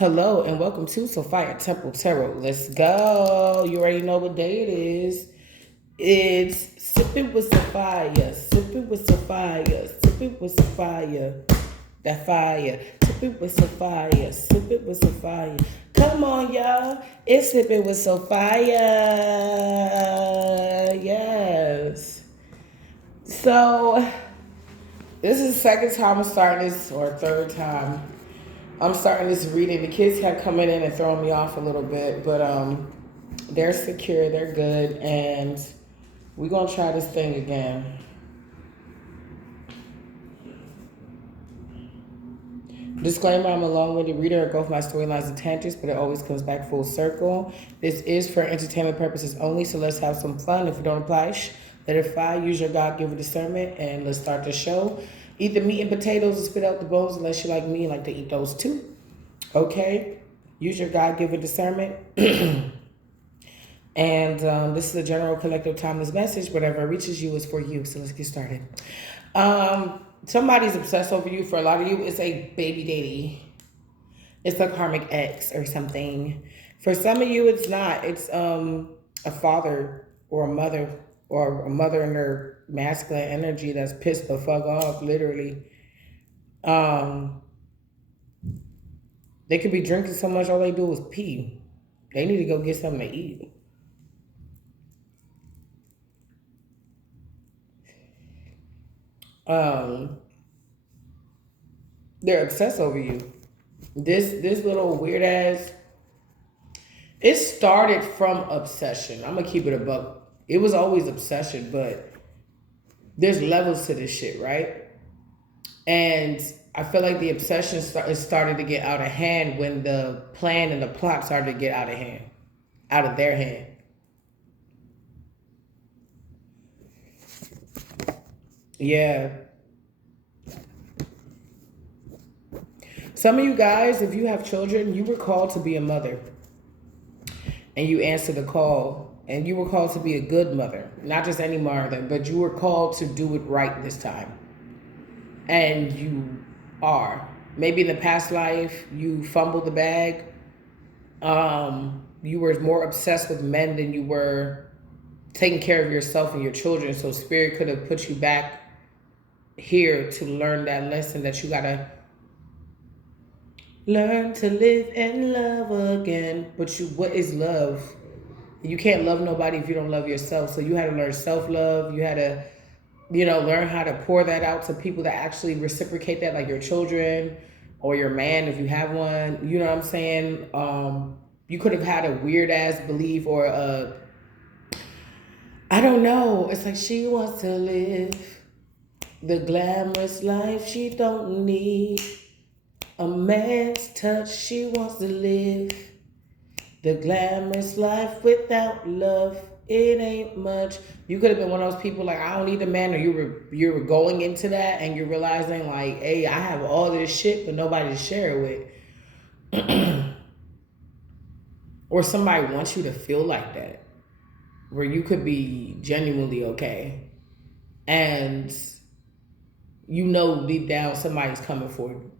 Hello and welcome to Sophia Temple Tarot. Let's go. You already know what day it is. It's Sipping with Sophia. Sipping with Sophia. Sipping with Sophia. That fire. Sipping with Sophia. Sipping with Sophia. Come on, y'all. It's Sipping with Sophia. Yes. So, this is the second time I'm starting this, or third time. I'm starting this reading. The kids have coming in and thrown me off a little bit, but they're secure, they're good, and we're gonna try this thing again. Disclaimer, I'm a long-winded reader. I go for my storylines and tangents, but it always comes back full circle. This is for entertainment purposes only, so let's have some fun. If you don't apply, let it fly. Use your God-given discernment, and let's start the show. Eat the meat and potatoes and spit out the bones unless you like me and like to eat those too. Okay? Use your God-given discernment. And this is a general collective timeless message. Whatever reaches you is for you. So let's get started. Somebody's obsessed over you. For a lot of you, it's a baby daddy. It's a karmic ex or something. For some of you, it's not. It's a father or a mother in their masculine energy that's pissed the fuck off, literally. They could be drinking so much, all they do is pee. They need to go get something to eat. They're obsessed over you. This little weird ass. It started from obsession. I'm gonna keep it a buck. It was always obsession, but there's levels to this shit, right? And I feel like the obsession started to get out of hand when the plan and the plot started to get out of hand, out of their hand. Yeah. Some of you guys, if you have children, you were called to be a mother. And you answered the call. And you were called to be a good mother. Not just any mother, but you were called to do it right this time. And you are. Maybe in the past life, you fumbled the bag. You were more obsessed with men than you were taking care of yourself and your children. So Spirit could have put you back here to learn that lesson that you gotta learn to live and love again. But what is love? You can't love nobody if you don't love yourself. So you had to learn self-love. You had to, learn how to pour that out to people that actually reciprocate that, like your children or your man if you have one. You know what I'm saying? You could have had a weird ass belief or I don't know. It's like she wants to live the glamorous life. She don't need a man's touch. She wants to live the glamorous life without love. It ain't much. You could have been one of those people like, I don't need a man, or you were going into that and you're realizing like, hey, I have all this shit but nobody to share it with. Or somebody wants you to feel like that, where you could be genuinely okay. And deep down somebody's coming for you.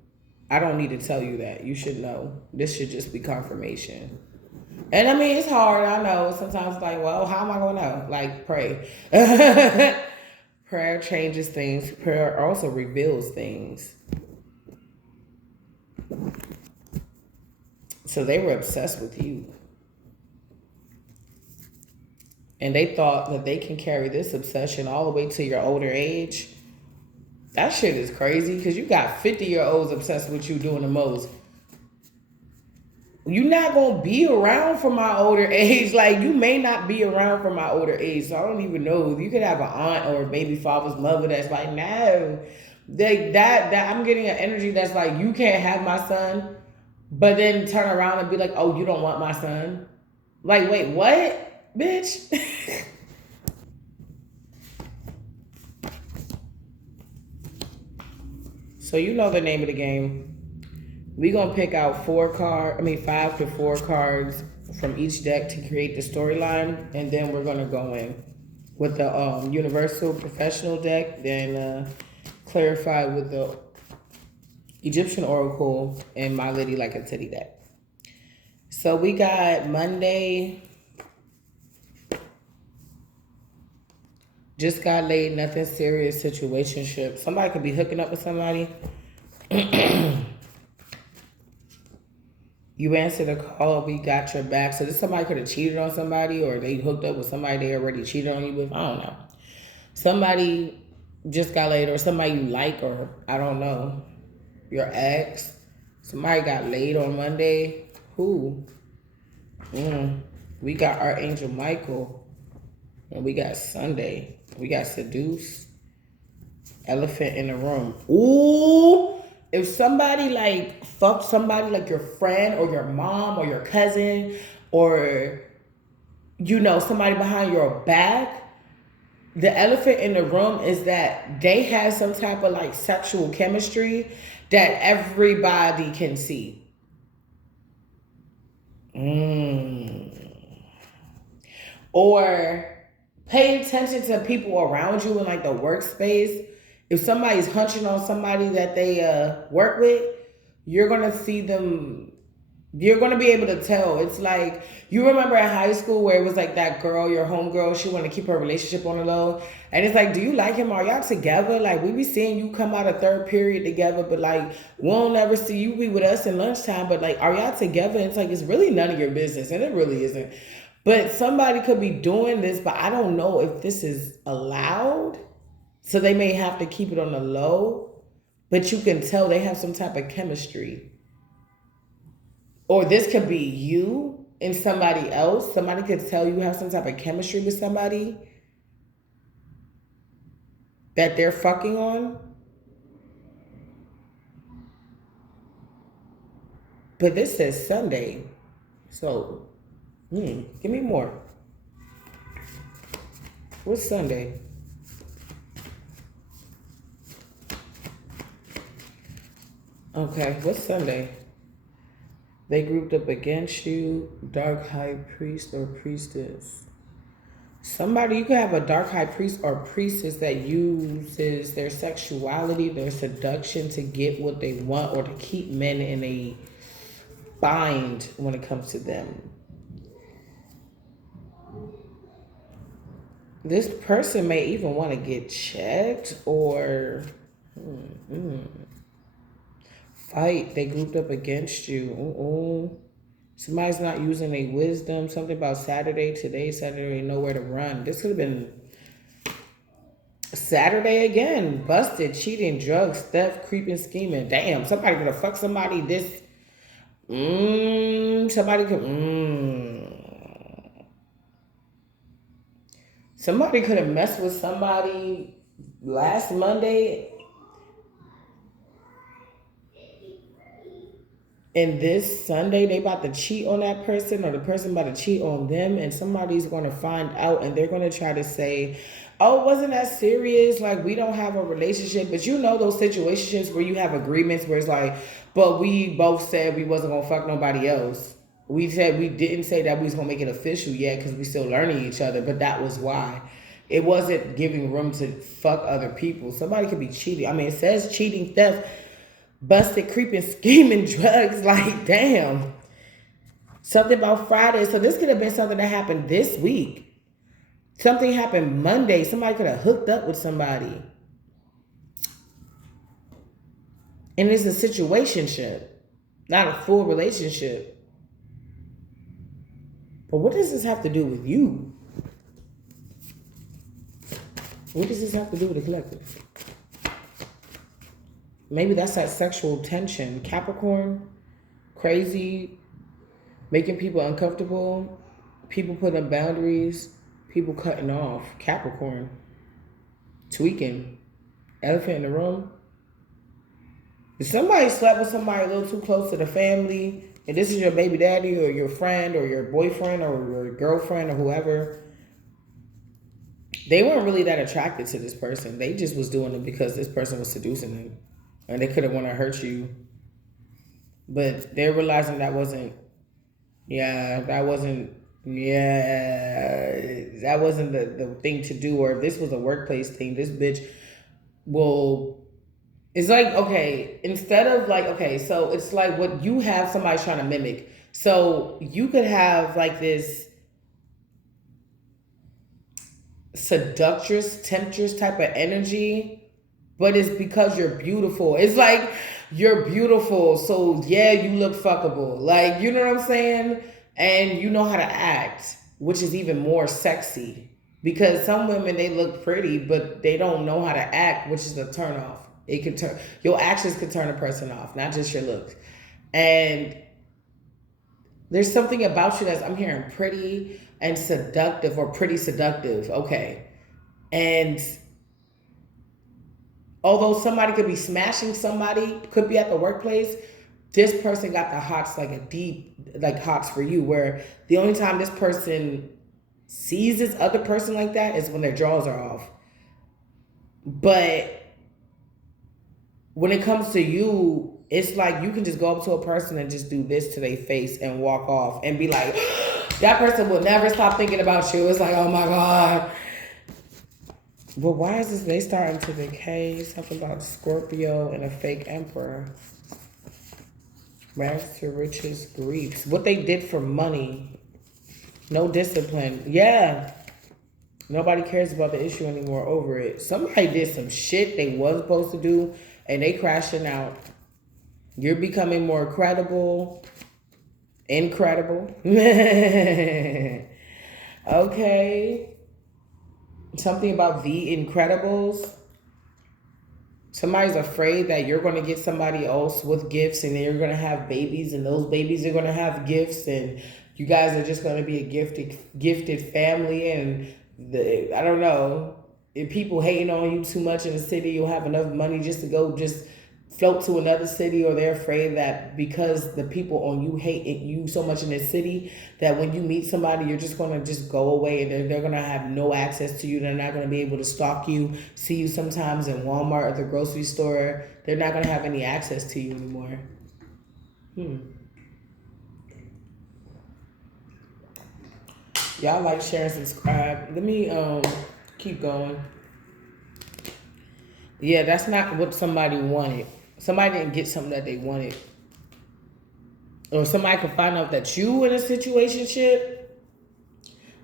I don't need to tell you that. You should know. This should just be confirmation. And I mean, it's hard. I know. Sometimes it's like, well, how am I going to know? Like, pray. Prayer changes things. Prayer also reveals things. So they were obsessed with you. And they thought that they can carry this obsession all the way to your older age. That shit is crazy because you got 50-year-olds obsessed with you doing the most. You're not going to be around for my older age. Like, you may not be around for my older age. So I don't even know. You could have an aunt or a baby father's mother that's like, no. That I'm getting an energy that's like, you can't have my son. But then turn around and be like, oh, you don't want my son? Like, wait, what? Bitch. So you know the name of the game. We're going to pick out 5 to 4 cards from each deck to create the storyline. And then we're going to go in with the Universal Professional deck. Then clarify with the Egyptian Oracle and My Lady Like a Titty deck. So we got Monday, just got laid, nothing serious, situationship. Somebody could be hooking up with somebody. You answer the call, we got your back. So this somebody could have cheated on somebody, or they hooked up with somebody they already cheated on you with. I don't know. Somebody just got laid, or somebody you like, or I don't know. Your ex. Somebody got laid on Monday. Who? We got Archangel Michael. And we got Sunday. We got seduce. Elephant in the room. Ooh. If somebody like fuck somebody like your friend or your mom or your cousin or somebody behind your back, the elephant in the room is that they have some type of like sexual chemistry that everybody can see. Or pay attention to people around you in like the workspace. If somebody's hunching on somebody that they work with, you're gonna see them. You're gonna be able to tell. It's like you remember at high school where it was like that girl, your homegirl, she wanted to keep her relationship on the low, and it's like, do you like him? Are y'all together? Like we be seeing you come out of third period together, but like we don't ever see you be with us in lunchtime. But like, are y'all together? And it's like it's really none of your business, and it really isn't. But somebody could be doing this, but I don't know if this is allowed. So they may have to keep it on the low, but you can tell they have some type of chemistry. Or this could be you and somebody else. Somebody could tell you have some type of chemistry with somebody that they're fucking on. But this says Sunday. So, give me more. What's Sunday? Okay, what's Sunday? They grouped up against you, dark high priest or priestess. Somebody, you could have a dark high priest or priestess that uses their sexuality, their seduction to get what they want or to keep men in a bind when it comes to them. This person may even want to get checked or fight. They grouped up against you. Somebody's not using their wisdom. Something about Saturday. Today, Saturday, nowhere to run. This could have been Saturday again. Busted, cheating, drugs, theft, creeping, scheming. Damn, somebody could have fucked somebody this. Somebody could. Somebody could have messed with somebody last Monday. And this Sunday, they about to cheat on that person or the person about to cheat on them. And somebody's going to find out and they're going to try to say, oh, wasn't that serious? Like, we don't have a relationship. But you know those situations where you have agreements where it's like, but we both said we wasn't going to fuck nobody else. We said we didn't say that we was going to make it official yet because we still learning each other. But that was why. It wasn't giving room to fuck other people. Somebody could be cheating. I mean, it says cheating, theft, busted, creeping, scheming, drugs. Like, damn. Something about Friday. So this could have been something that happened this week. Something happened Monday. Somebody could have hooked up with somebody. And it's a situationship, not a full relationship. But what does this have to do with you? What does this have to do with the collective? Maybe that's that sexual tension. Capricorn, crazy, making people uncomfortable, people putting up boundaries, people cutting off. Capricorn, tweaking, elephant in the room. If somebody slept with somebody a little too close to the family, and this is your baby daddy or your friend or your boyfriend or your girlfriend or whoever, they weren't really that attracted to this person. They just was doing it because this person was seducing them. And they could have want to hurt you. But they're realizing that wasn't the thing to do. Or if this was a workplace thing, this bitch will It's like, okay, instead of like, okay, so it's like what you have somebody trying to mimic. So you could have like this seductress, temptress type of energy, but it's because you're beautiful. It's like you're beautiful, so yeah, you look fuckable. Like, you know what I'm saying? And you know how to act, which is even more sexy. Because some women they look pretty, but they don't know how to act, which is a turn off. It could turn your actions could turn a person off, not just your looks. And there's something about you that's I'm hearing pretty and seductive or pretty seductive. Okay. And although somebody could be smashing somebody, could be at the workplace, this person got the hots like a deep, like hots for you, where the only time this person sees this other person like that is when their jaws are off. But when it comes to you, it's like you can just go up to a person and just do this to their face and walk off and be like, that person will never stop thinking about you. It's like, oh my God. But why is this? They starting to decay. Something about Scorpio and a fake emperor. Rags to riches, griefs. What they did for money. No discipline. Yeah. Nobody cares about the issue anymore over it. Somebody did some shit they was supposed to do and they crashing out. You're becoming more credible. Incredible. Okay. Something about The Incredibles. Somebody's afraid that you're going to get somebody else with gifts and they're going to have babies and those babies are going to have gifts and you guys are just going to be a gifted family and I don't know, if people hating on you too much in the city, you'll have enough money just to go just float to another city, or they're afraid that because the people on you hate you so much in this city that when you meet somebody you're just going to just go away and they're going to have no access to you. They're not going to be able to stalk you, see you sometimes in Walmart or the grocery store. They're not going to have any access to you anymore. Y'all like, share, and subscribe. Let me keep going. Yeah, that's not what somebody wanted. Somebody didn't get something that they wanted. Or somebody could find out that you in a situationship,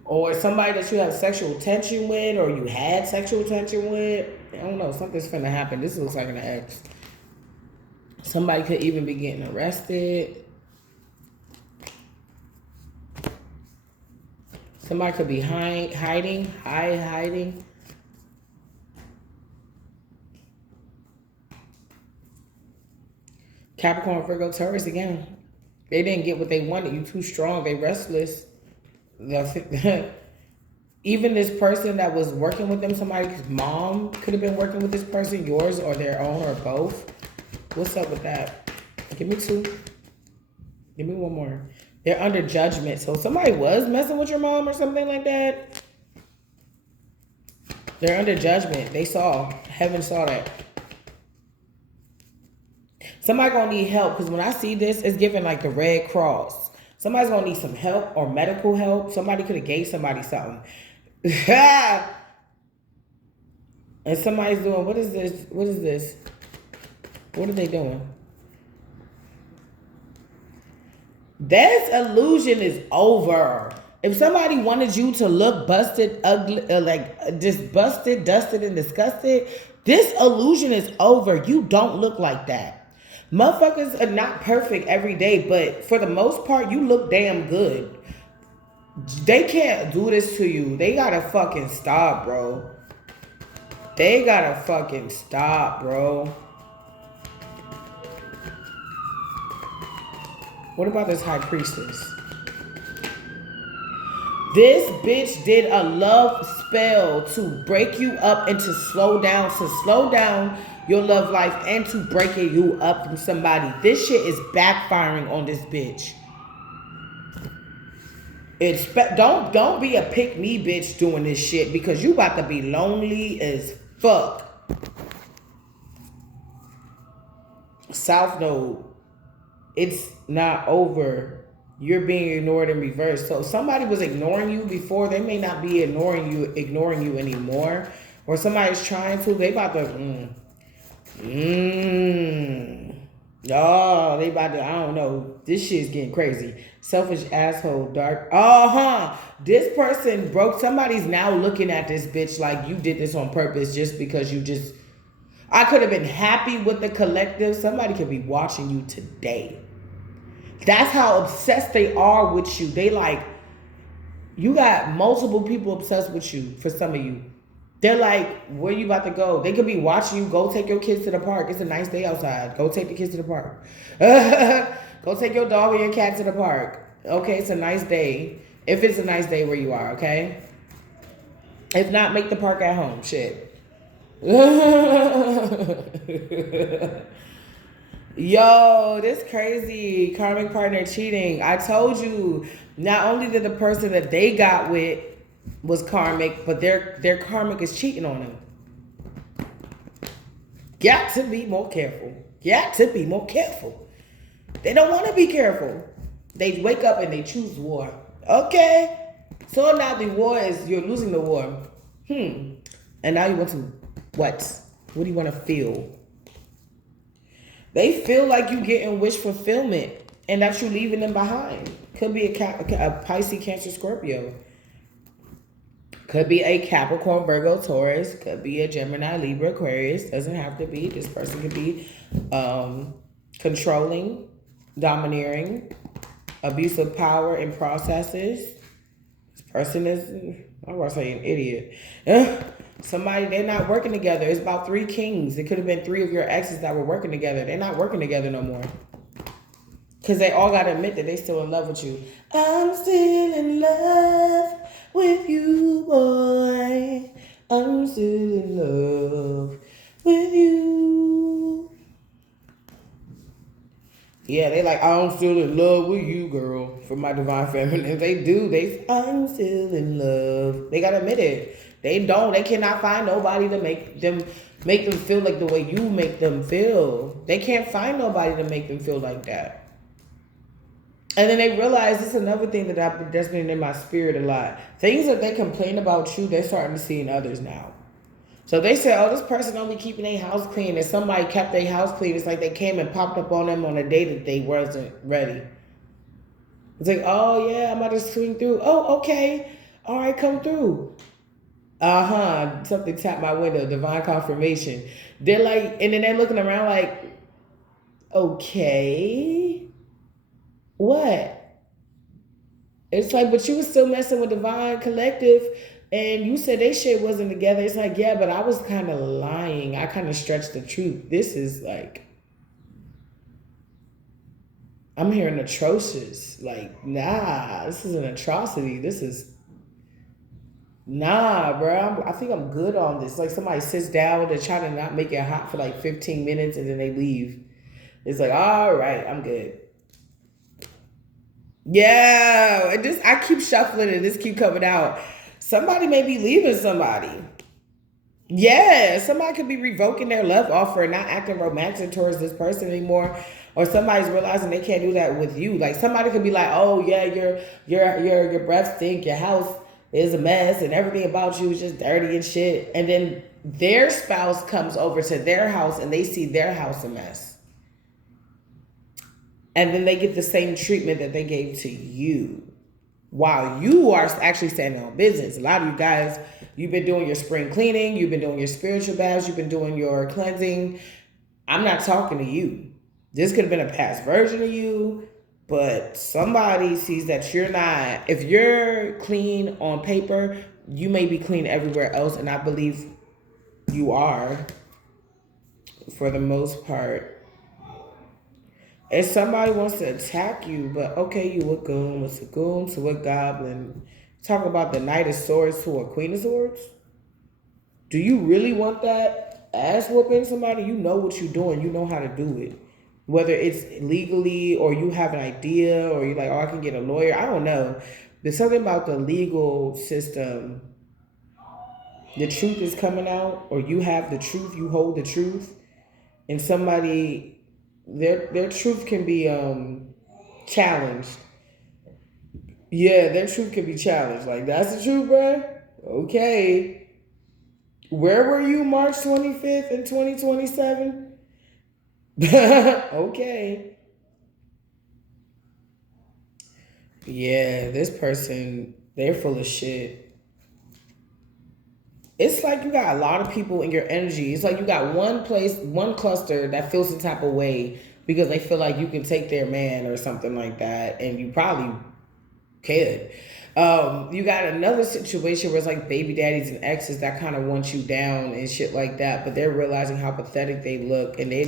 or somebody that you have sexual tension with, or you had sexual tension with. I don't know. Something's finna happen. This looks like an ex. Somebody could even be getting arrested. Somebody could be hiding. Capricorn, Virgo, Taurus again. They didn't get what they wanted. You too strong. They restless. Even this person that was working with them, somebody's mom could have been working with this person, yours or their own or both. What's up with that? Give me two. Give me one more. They're under judgment. So somebody was messing with your mom or something like that. They're under judgment. They saw. Heaven saw that. Somebody gonna need help, because when I see this, it's giving like the Red Cross. Somebody's gonna need some help or medical help. Somebody could have gave somebody something. And somebody's doing, what is this? What is this? What are they doing? This illusion is over. If somebody wanted you to look busted, ugly, just busted, dusted, and disgusted, this illusion is over. You don't look like that. Motherfuckers are not perfect every day, but for the most part, you look damn good. They can't do this to you. They gotta fucking stop, bro. They gotta fucking stop, bro. What about this high priestess? This bitch did a love spell to break you up and to slow down your love life and to break you up from somebody. This shit is backfiring on this bitch. Don't be a pick me bitch doing this shit, because you about to be lonely as fuck. South Node, it's not over. You're being ignored in reverse. So if somebody was ignoring you before, they may not be ignoring you anymore. Or somebody's trying to, they about to Oh, they about to, I don't know. This shit's getting crazy. Selfish asshole, dark. Uh-huh. This person broke. Somebody's now looking at this bitch like you did this on purpose just because you just. I could have been happy with the collective. Somebody could be watching you today. That's how obsessed they are with you. They like, you got multiple people obsessed with you for some of you. They're like, where you about to go? They could be watching you. Go take your kids to the park. It's a nice day outside. Go take the kids to the park. Go take your dog or your cat to the park. Okay, it's a nice day. If it's a nice day where you are, okay? If not, make the park at home. Shit. Yo, this crazy. Karmic partner cheating. I told you, not only did the person that they got with was karmic, but their karmic is cheating on them. Got to be more careful. Got to be more careful. They don't want to be careful. They wake up and they choose war. Okay. So now the war is, you're losing the war. And now you want to, what? What do you want to feel? They feel like you getting wish fulfillment and that you leaving them behind. Could be a Pisces, Cancer, Scorpio. Could be a Capricorn, Virgo, Taurus. Could be a Gemini, Libra, Aquarius. Doesn't have to be. This person could be controlling, domineering, abuse of power in processes. This person is, I was say an idiot. Somebody, they're not working together. It's about 3 kings. It could have been 3 of your exes that were working together. They're not working together no more. Because they all got to admit that they still in love with you. I'm still in love with you, boy. I'm still in love with you. Yeah, they like, I'm still in love with you, girl. For my divine feminine. They do. I'm still in love. They got to admit it. They cannot find nobody to make them feel like the way you make them feel. They can't find nobody to make them feel like that. And then they realize, this is another thing that's been in my spirit a lot. Things that they complain about you, they're starting to see in others now. So they say, oh, this person only keeping their house clean, and somebody kept their house clean. It's like they came and popped up on them on a day that they wasn't ready. It's like, oh yeah, I'm about to swing through. Oh, okay. All right, come through. Something tapped my window, divine confirmation. They're like, and then they're looking around like, okay, what? It's like, but you was still messing with divine collective, and you said they shit wasn't together. It's like, yeah, but I was kind of lying. I kind of stretched the truth. This is like, I'm hearing atrocious. Like, nah, this is an atrocity. This is, nah, bro. I think I'm good on this. Like somebody sits down, they try to not make it hot for like 15 minutes and then they leave. It's like, all right, I'm good. Yeah, I keep shuffling and this keep coming out. Somebody may be leaving somebody. Yeah, somebody could be revoking their love offer and not acting romantic towards this person anymore. Or somebody's realizing they can't do that with you. Like somebody could be like, oh yeah, your breath stink, your house is a mess, and everything about you is just dirty and shit. And then their spouse comes over to their house and they see their house a mess. And then they get the same treatment that they gave to you while you are actually standing on business. A lot of you guys, you've been doing your spring cleaning, you've been doing your spiritual baths, you've been doing your cleansing. I'm not talking to you. This could have been a past version of you, but somebody sees that you're not. If you're clean on paper, you may be clean everywhere else, and I believe you are for the most part. If somebody wants to attack you, but okay, you a goon, what's a goon to a goblin? Talk about the Knight of Swords to a Queen of Swords? Do you really want that ass whooping somebody? You know what you're doing. You know how to do it. Whether it's legally or you have an idea or you're like, oh, I can get a lawyer. I don't know. There's something about the legal system. The truth is coming out, or you have the truth, you hold the truth, and somebody... Their truth can be challenged. Yeah, their truth can be challenged. Like, that's the truth, bro? Okay. Where were you March 25th in 2027? Okay. Yeah, this person, they're full of shit. It's like you got a lot of people in your energy. It's like you got one place, one cluster that feels some type of way because they feel like you can take their man or something like that, and you probably could. You got another situation where it's like baby daddies and exes that kind of want you down and shit like that, but they're realizing how pathetic they look, and they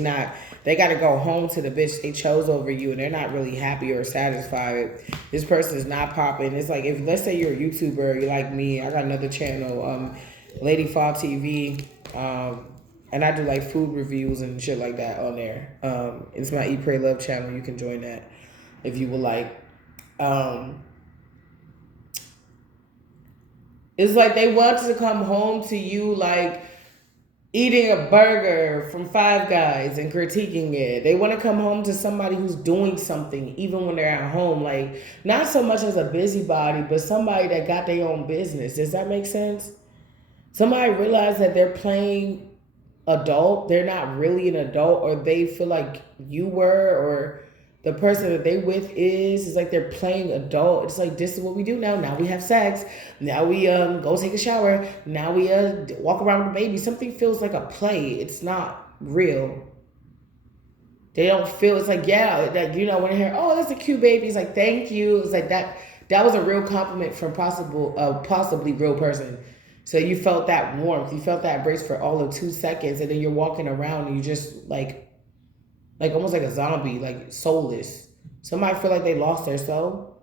got to go home to the bitch they chose over you, and they're not really happy or satisfied. This person is not popping. It's like, if let's say you're a YouTuber, you're like me, I got another channel, Lady Fall TV, and I do like food reviews and shit like that on there. It's my Eat Pray Love channel. You can join that if you would like. Um, It's like they want to come home to you like eating a burger from Five Guys and critiquing it. They want to come home to somebody who's doing something even when they're at home. Like, not so much as a busybody, but somebody that got their own business. Does that make sense? Somebody realized that they're playing adult, they're not really an adult, or they feel like you were, or the person that they with is like they're playing adult. It's like, this is what we do now. Now we have sex. Now we go take a shower. Now we walk around with a baby. Something feels like a play. It's not real. They don't feel, it's like, yeah, that, when I hear, oh, that's a cute baby. It's like, thank you. It's like that was a real compliment from possibly real person. So you felt that warmth, you felt that embrace for all of 2 seconds, and then you're walking around and you just like almost like a zombie, like soulless. Somebody feel like they lost their soul.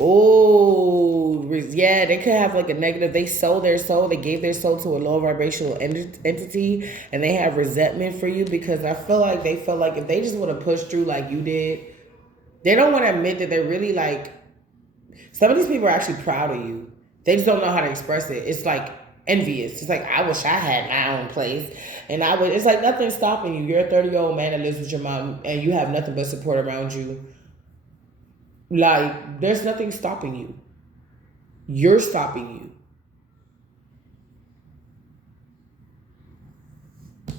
Oh, yeah, they could have like a negative. They sold their soul. They gave their soul to a low vibrational entity, and they have resentment for you because I feel like they felt like if they just would have pushed through like you did, they don't want to admit that they're really like. Some of these people are actually proud of you. They just don't know how to express it. It's like envious. It's like, I wish I had my own place, and I would. It's like nothing's stopping you. You're a 30-year-old man that lives with your mom, and you have nothing but support around you. Like, there's nothing stopping you. You're stopping you.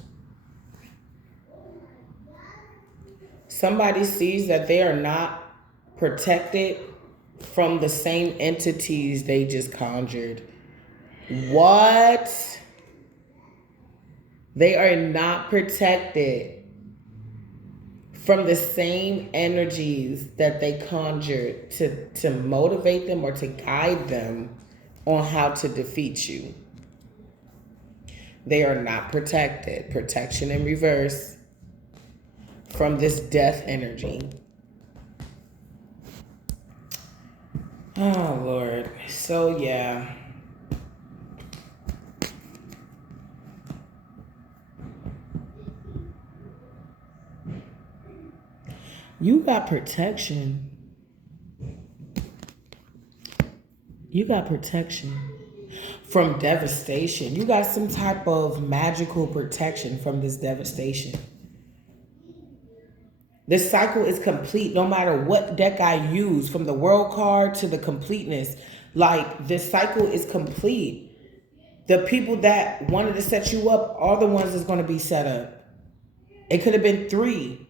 Somebody sees that they are not protected from the same entities they just conjured. What? They are not protected from the same energies that they conjured to motivate them or to guide them on how to defeat you. They are not protected. Protection in reverse from this death energy. Oh, Lord. So, yeah. You got protection. You got protection from devastation. You got some type of magical protection from this devastation. This cycle is complete no matter what deck I use, from the world card to the completeness. Like, this cycle is complete. The people that wanted to set you up are the ones that's going to be set up. It could have been 3.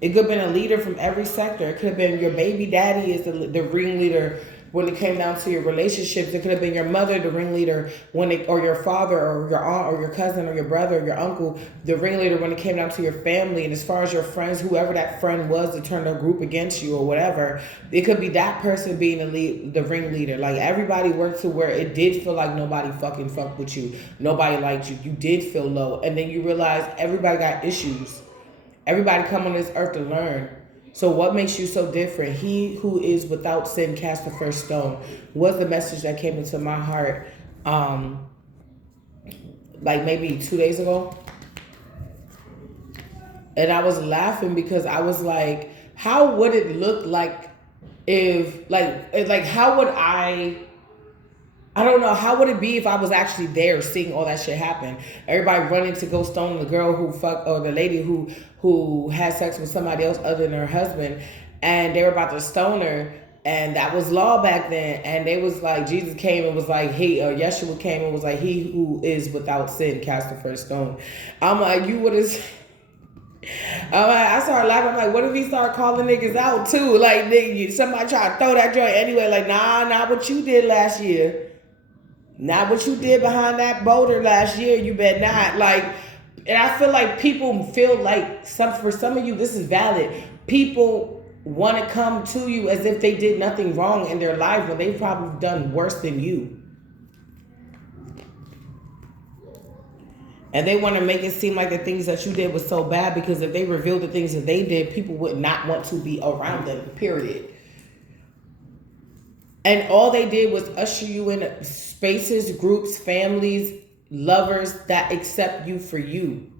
It could have been a leader from every sector. It could have been your baby daddy is the ringleader when it came down to your relationships. It could have been your mother, the ringleader, or your father, or your aunt, or your cousin, or your brother, or your uncle, the ringleader when it came down to your family. And as far as your friends, whoever that friend was that turned a group against you or whatever, it could be that person being the ringleader. Like, everybody worked to where it did feel like nobody fucking fucked with you. Nobody liked you. You did feel low. And then you realize everybody got issues. Everybody come on this earth to learn. So what makes you so different? He who is without sin cast the first stone was the message that came into my heart like maybe 2 days ago. And I was laughing because I was like, how would it look like if like how would I don't know, how would it be if I was actually there seeing all that shit happen? Everybody running to go stone the girl who fucked, or the lady who had sex with somebody else other than her husband, and they were about to stone her. And that was law back then. And they was like, Jesus came and was like, Yeshua came and was like, he who is without sin cast the first stone. I'm like, you would have. I started laughing. I'm like, what if he started calling niggas out too? Like, nigga, somebody try to throw that joint anyway. Like, nah, not what you did last year. Not what you did behind that boulder last year. You bet not. Like, and I feel like people feel like for some of you, this is valid. People want to come to you as if they did nothing wrong in their life when they've probably done worse than you. And they want to make it seem like the things that you did was so bad, because if they revealed the things that they did, people would not want to be around them, period. And all they did was usher you in spaces, groups, families, lovers that accept you for you.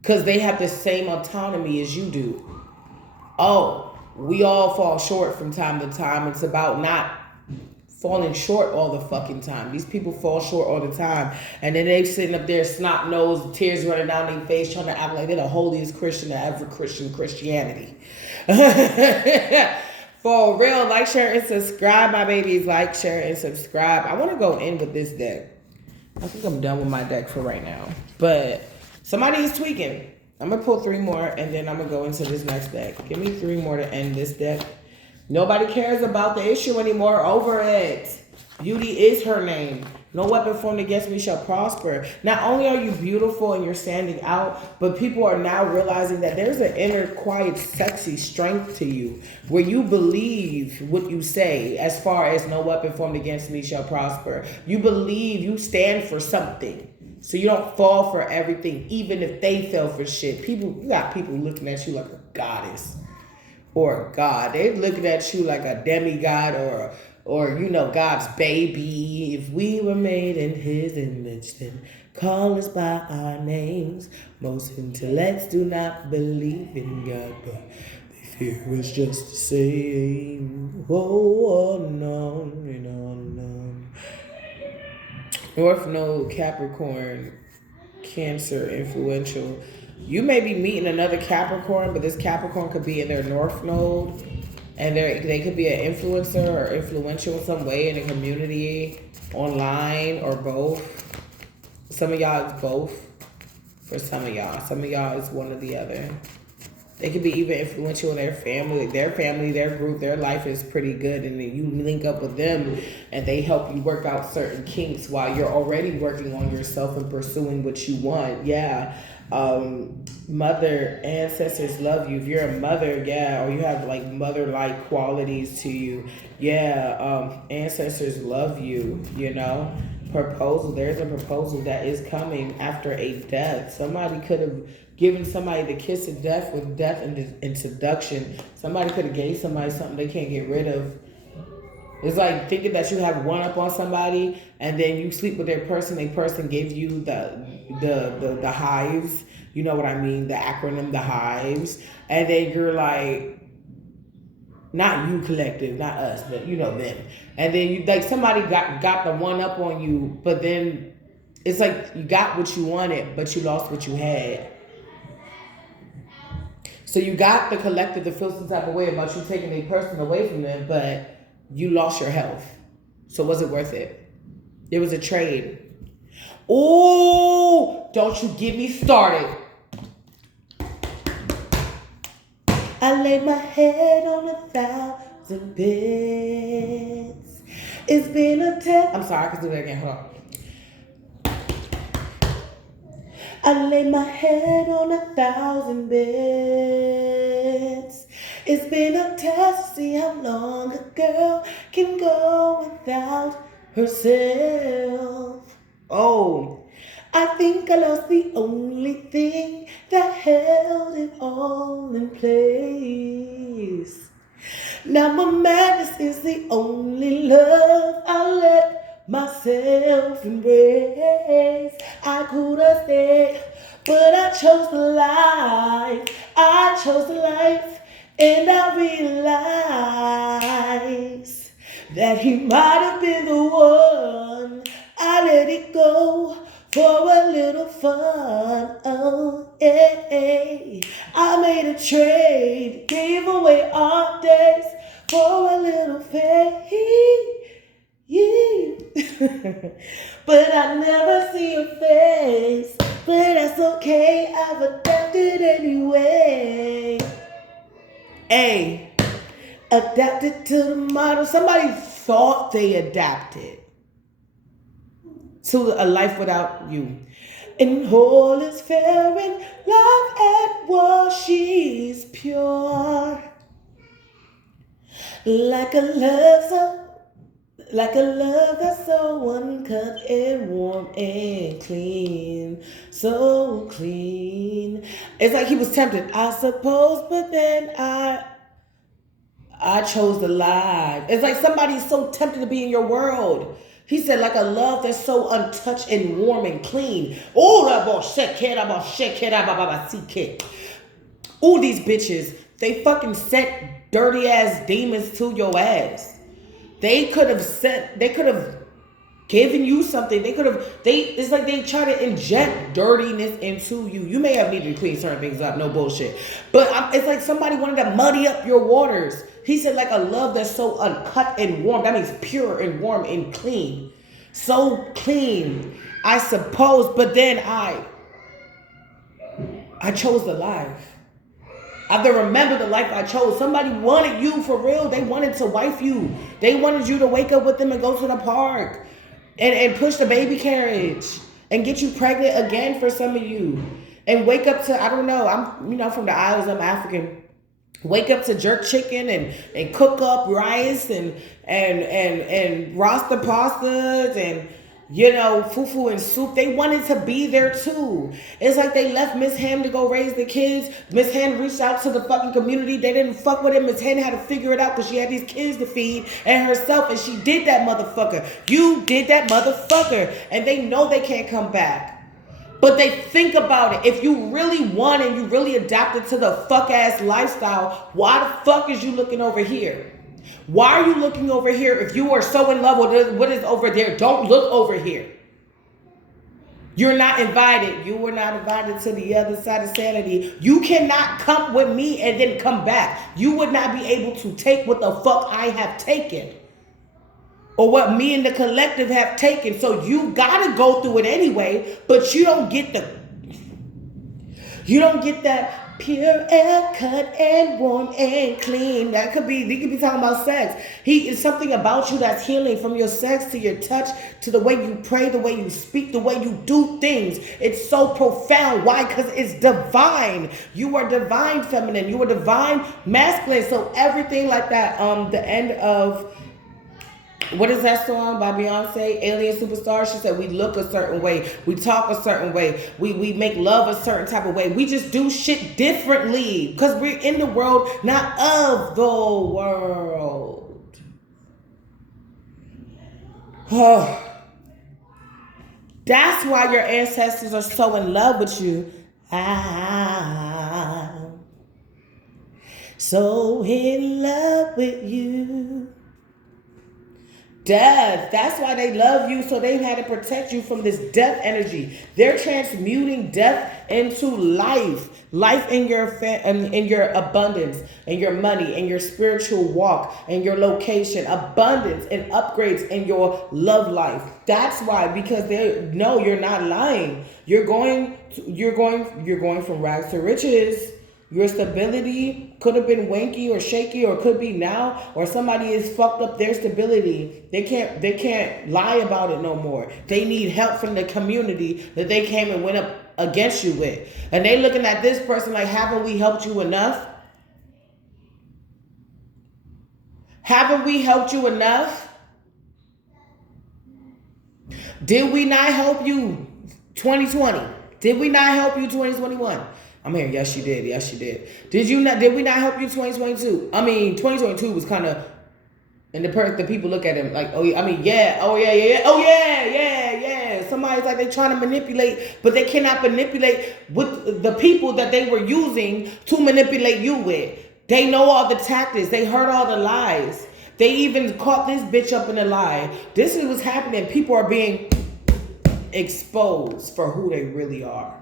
Because they have the same autonomy as you do. Oh, we all fall short from time to time. It's about not falling short all the fucking time. These people fall short all the time. And then they sitting up there, snot nose, tears running down their face, trying to act like they're the holiest Christian to ever Christianity. For real, like, share, and subscribe, my babies. Like, share, and subscribe. I want to go in with this deck. I think I'm done with my deck for right now. But somebody is tweaking. I'm going to pull 3 more, and then I'm going to go into this next deck. Give me 3 more to end this deck. Nobody cares about the issue anymore. Over it. Beauty is her name. No weapon formed against me shall prosper. Not only are you beautiful and you're standing out, but people are now realizing that there's an inner, quiet, sexy strength to you, where you believe what you say, as far as no weapon formed against me shall prosper. You believe, you stand for something. So you don't fall for everything, even if they fell for shit. You got people looking at you like a goddess or a god. They're looking at you like a demigod or God's baby. If we were made in his image, then call us by our names. Most intellects do not believe in God, but they fear us just the same. Oh, no. North Node, Capricorn, Cancer, influential. You may be meeting another Capricorn, but this Capricorn could be in their North Node, and they could be an influencer or influential in some way in the community, online, or both. Some of y'all is both. For some of y'all is one or the other. They could be even influential in their family, their group, their life is pretty good, and then you link up with them and they help you work out certain kinks while you're already working on yourself and pursuing what you want. Yeah. Mother, ancestors love you. If you're a mother, yeah, or you have like mother-like qualities to you, yeah, ancestors love you, Proposal, there's a proposal that is coming after a death. Somebody could have given somebody the kiss of death with death and seduction. Somebody could have gave somebody something they can't get rid of. It's like thinking that you have one up on somebody, and then you sleep with their person. They person gives you the hives. You know what I mean? The acronym, the hives, and then you're like, not you collective, not us, but them. And then you like somebody got the one up on you, but then it's like you got what you wanted, but you lost what you had. So you got the collective to feel some type of way about you taking a person away from them, but you lost your health. So was it worth it? It was a trade. Oh, don't you get me started. I lay my head on 1,000 beds. It's been a test. I'm sorry, I can do that again. Hold on. I lay my head on 1,000 beds. It's been a test to see how long a girl can go without herself. Oh, I think I lost the only thing that held it all in place. Now my madness is the only love I let myself embrace. I could have stayed, but I chose the life. I chose the life, and I realized that he might have been the one. I let it go for a little fun. Oh, yeah. I made a trade, gave away our days for a little faith. Yeah. But I never see your face. But that's okay, I've adapted anyway. Hey, adapted to the model. Somebody thought they adapted to a life without you. And all is fair in love and war, she's pure. Like a love that's so uncut and warm and clean. So clean. It's like he was tempted, I suppose, but then I chose the lie. It's like somebody's so tempted to be in your world. He said, like a love that's so untouched and warm and clean. Oh, these bitches, they fucking sent dirty ass demons to your ass. They could have given you something. It's like they try to inject dirtiness into you. You may have needed to clean certain things up, no bullshit. But it's like somebody wanted to muddy up your waters. He said like a love that's so uncut and warm. That means pure and warm and clean. So clean, I suppose. But then I chose the life. I have to remember the life I chose. Somebody wanted you for real. They wanted to wife you. They wanted you to wake up with them and go to the park and push the baby carriage and get you pregnant again for some of you. And wake up to, I don't know, I'm from the Isles, I'm African. Wake up to jerk chicken and cook up rice and rasta pastas and fufu and soup. They wanted to be there too. It's like they left Miss Ham to go raise the kids. Miss Ham reached out to the fucking community. They didn't fuck with it. Miss Ham had to figure it out because she had these kids to feed and herself, and she did that motherfucker. You did that motherfucker. And they know they can't come back. But they think about it. If you really want and you really adapted to the fuck ass lifestyle, why the fuck is you looking over here? Why are you looking over here if you are so in love with what is over there? Don't look over here. You're not invited. You were not invited to the other side of sanity. You cannot come with me and then come back. You would not be able to take what the fuck I have taken. Or what me and the collective have taken. So you gotta go through it anyway, but you don't get that pure and cut and warm and clean. He could be talking about sex. He is something about you that's healing, from your sex to your touch, to the way you pray, the way you speak, the way you do things. It's so profound. Why? Because it's divine. You are divine feminine. You are divine masculine. So everything like that, the end of, what is that song by Beyonce, Alien Superstar? She said we look a certain way, we talk a certain way, we make love a certain type of way. We just do shit differently because we're in the world, not of the world. That's why your ancestors are so in love with you. I'm so in love with you. Death. That's why they love you, so they've had to protect you from this death energy. They're transmuting death into life. Life in your abundance, and your money, and your spiritual walk, and your location. Abundance and upgrades in your love life. That's why, because they know you're not lying. You're going from rags to riches. Your stability could have been wanky or shaky, or could be now, or somebody has fucked up their stability. They can't lie about it no more. They need help from the community that they came and went up against you with. And they looking at this person like, haven't we helped you enough? Haven't we helped you enough? Did we not help you 2020? Did we not help you 2021? I'm here. Yes, you did. Yes, you did. Did we not help you 2022? I mean, 2022 was kind of, and the people look at him like, oh yeah, I mean, yeah, oh yeah, yeah, oh yeah. Somebody's like, they trying to manipulate, but they cannot manipulate with the people that they were using to manipulate you with. They know all the tactics. They heard all the lies. They even caught this bitch up in a lie. This is what's happening. People are being exposed for who they really are.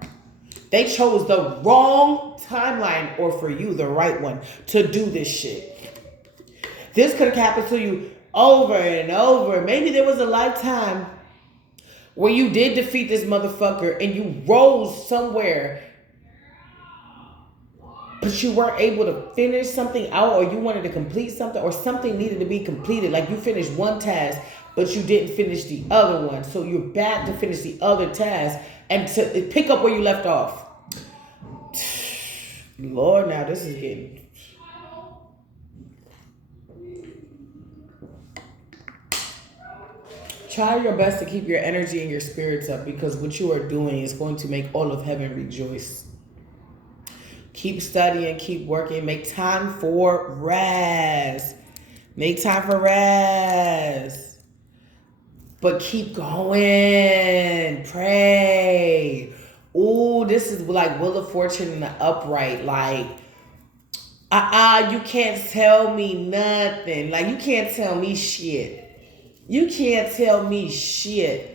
They chose the wrong timeline, or for you, the right one, to do this shit. This could have happened to you over and over. Maybe there was a lifetime where you did defeat this motherfucker and you rose somewhere, but you weren't able to finish something out, or you wanted to complete something, or something needed to be completed. Like you finished one task, but you didn't finish the other one. So you're back to finish the other task and to pick up where you left off. Lord, now this is getting... Try your best to keep your energy and your spirits up, because what you are doing is going to make all of heaven rejoice. Keep studying, keep working, make time for rest. Make time for rest. But keep going. Pray. Ooh, this is like Wheel of Fortune in the upright. Like, you can't tell me nothing. Like, you can't tell me shit. You can't tell me shit.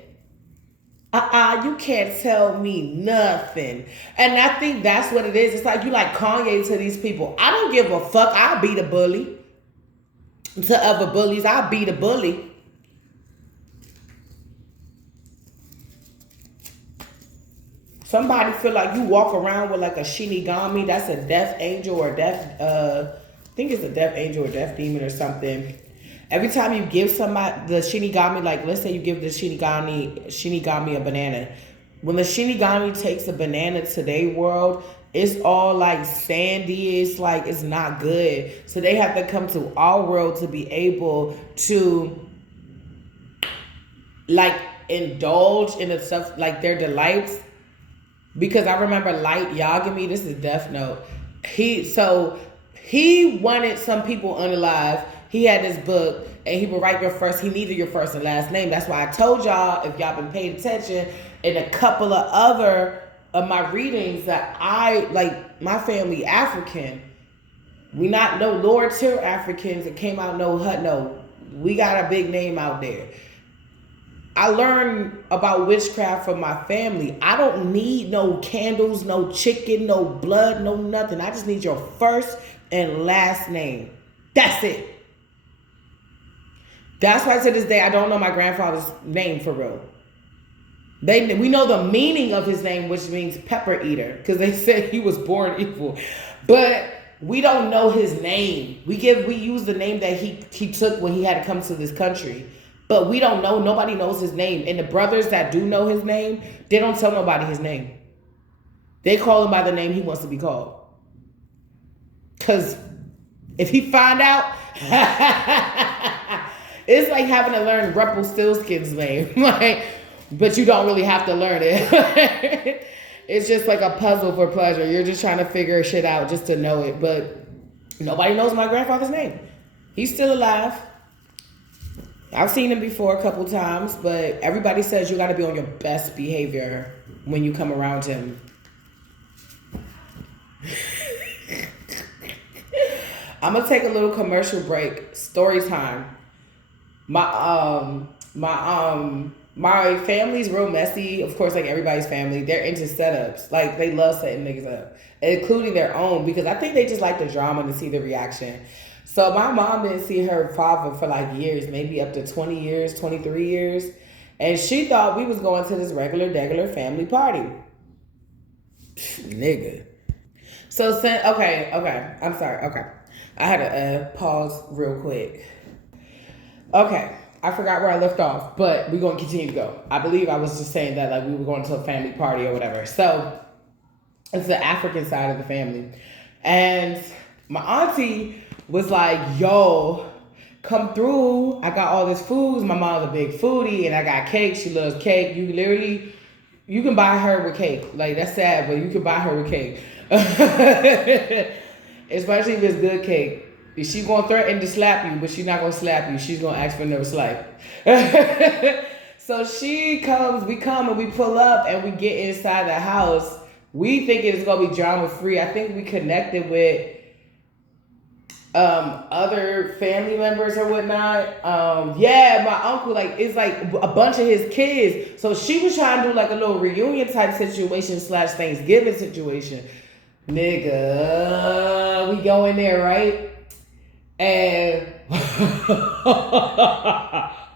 You can't tell me nothing. And I think that's what it is. It's like you like Kanye to these people. I don't give a fuck. I'll be the bully. To other bullies, I'll be the bully. Somebody feel like you walk around with like a shinigami. That's a death angel or death, I think it's a death angel or death demon or something. Every time you give somebody the shinigami, like let's say you give the shinigami a banana. When the shinigami takes a banana to their world, it's all like sandy. It's like it's not good. So they have to come to our world to be able to like indulge in the stuff like their delights. Because I remember Light Yagami, this is Death Note. He wanted some people unalive. He had this book, and he would write he needed your first and last name. That's why I told y'all, if y'all been paying attention, in a couple of other of my readings that my family African. We not no lower tier Africans that came out no, we got a big name out there. I learned about witchcraft from my family. I don't need no candles, no chicken, no blood, no nothing. I just need your first and last name. That's it. That's why to this day, I don't know my grandfather's name for real. We know the meaning of his name, which means pepper eater, because they said he was born evil. But we don't know his name. We use the name that he took when he had to come to this country. But we don't know. Nobody knows his name. And the brothers that do know his name, they don't tell nobody his name. They call him by the name he wants to be called. Because if he find out... It's like having to learn Rumpelstiltskin's name, but you don't really have to learn it. It's just like a puzzle for pleasure. You're just trying to figure shit out just to know it. But nobody knows my grandfather's name. He's still alive. I've seen him before a couple times, but everybody says you got to be on your best behavior when you come around him. I'm gonna take a little commercial break. Story time. My family's real messy. Of course, like everybody's family, they're into setups. Like they love setting niggas up, including their own, because I think they just like the drama to see the reaction. So my mom didn't see her father for like years, maybe up to 20 years, 23 years. And she thought we was going to this regular family party. Nigga. So, okay. I'm sorry. Okay. I had to pause real quick. Okay, I forgot where I left off, but we're going to continue to go. I believe I was just saying that like we were going to a family party or whatever. So it's the African side of the family. And my auntie was like, yo, come through. I got all this food. My mom's a big foodie and I got cake. She loves cake. You can buy her with cake. Like that's sad, but you can buy her with cake. Especially if it's good cake. She's going to threaten to slap you, but she's not going to slap you. She's going to ask for another slap. So she comes, we come and we pull up and we get inside the house. We think it's going to be drama free. I think we connected with other family members or whatnot. My uncle, like, it's like a bunch of his kids. So she was trying to do like a little reunion type situation / Thanksgiving situation. Nigga, we go in there, right? And My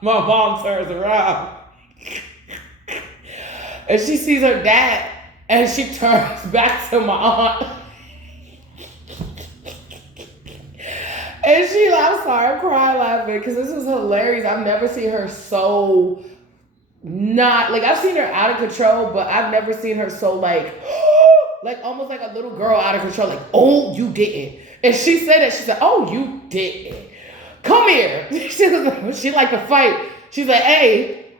mom turns around and she sees her dad and she turns back to my aunt. And she, I'm sorry, I'm crying laughing because this was hilarious. I've never seen her so not, like, I've seen her out of control, but I've never seen her so like, like almost like a little girl out of control, like, oh, you didn't. And she said that, she said, oh, you didn't. Come here. She like to fight. She's like, hey,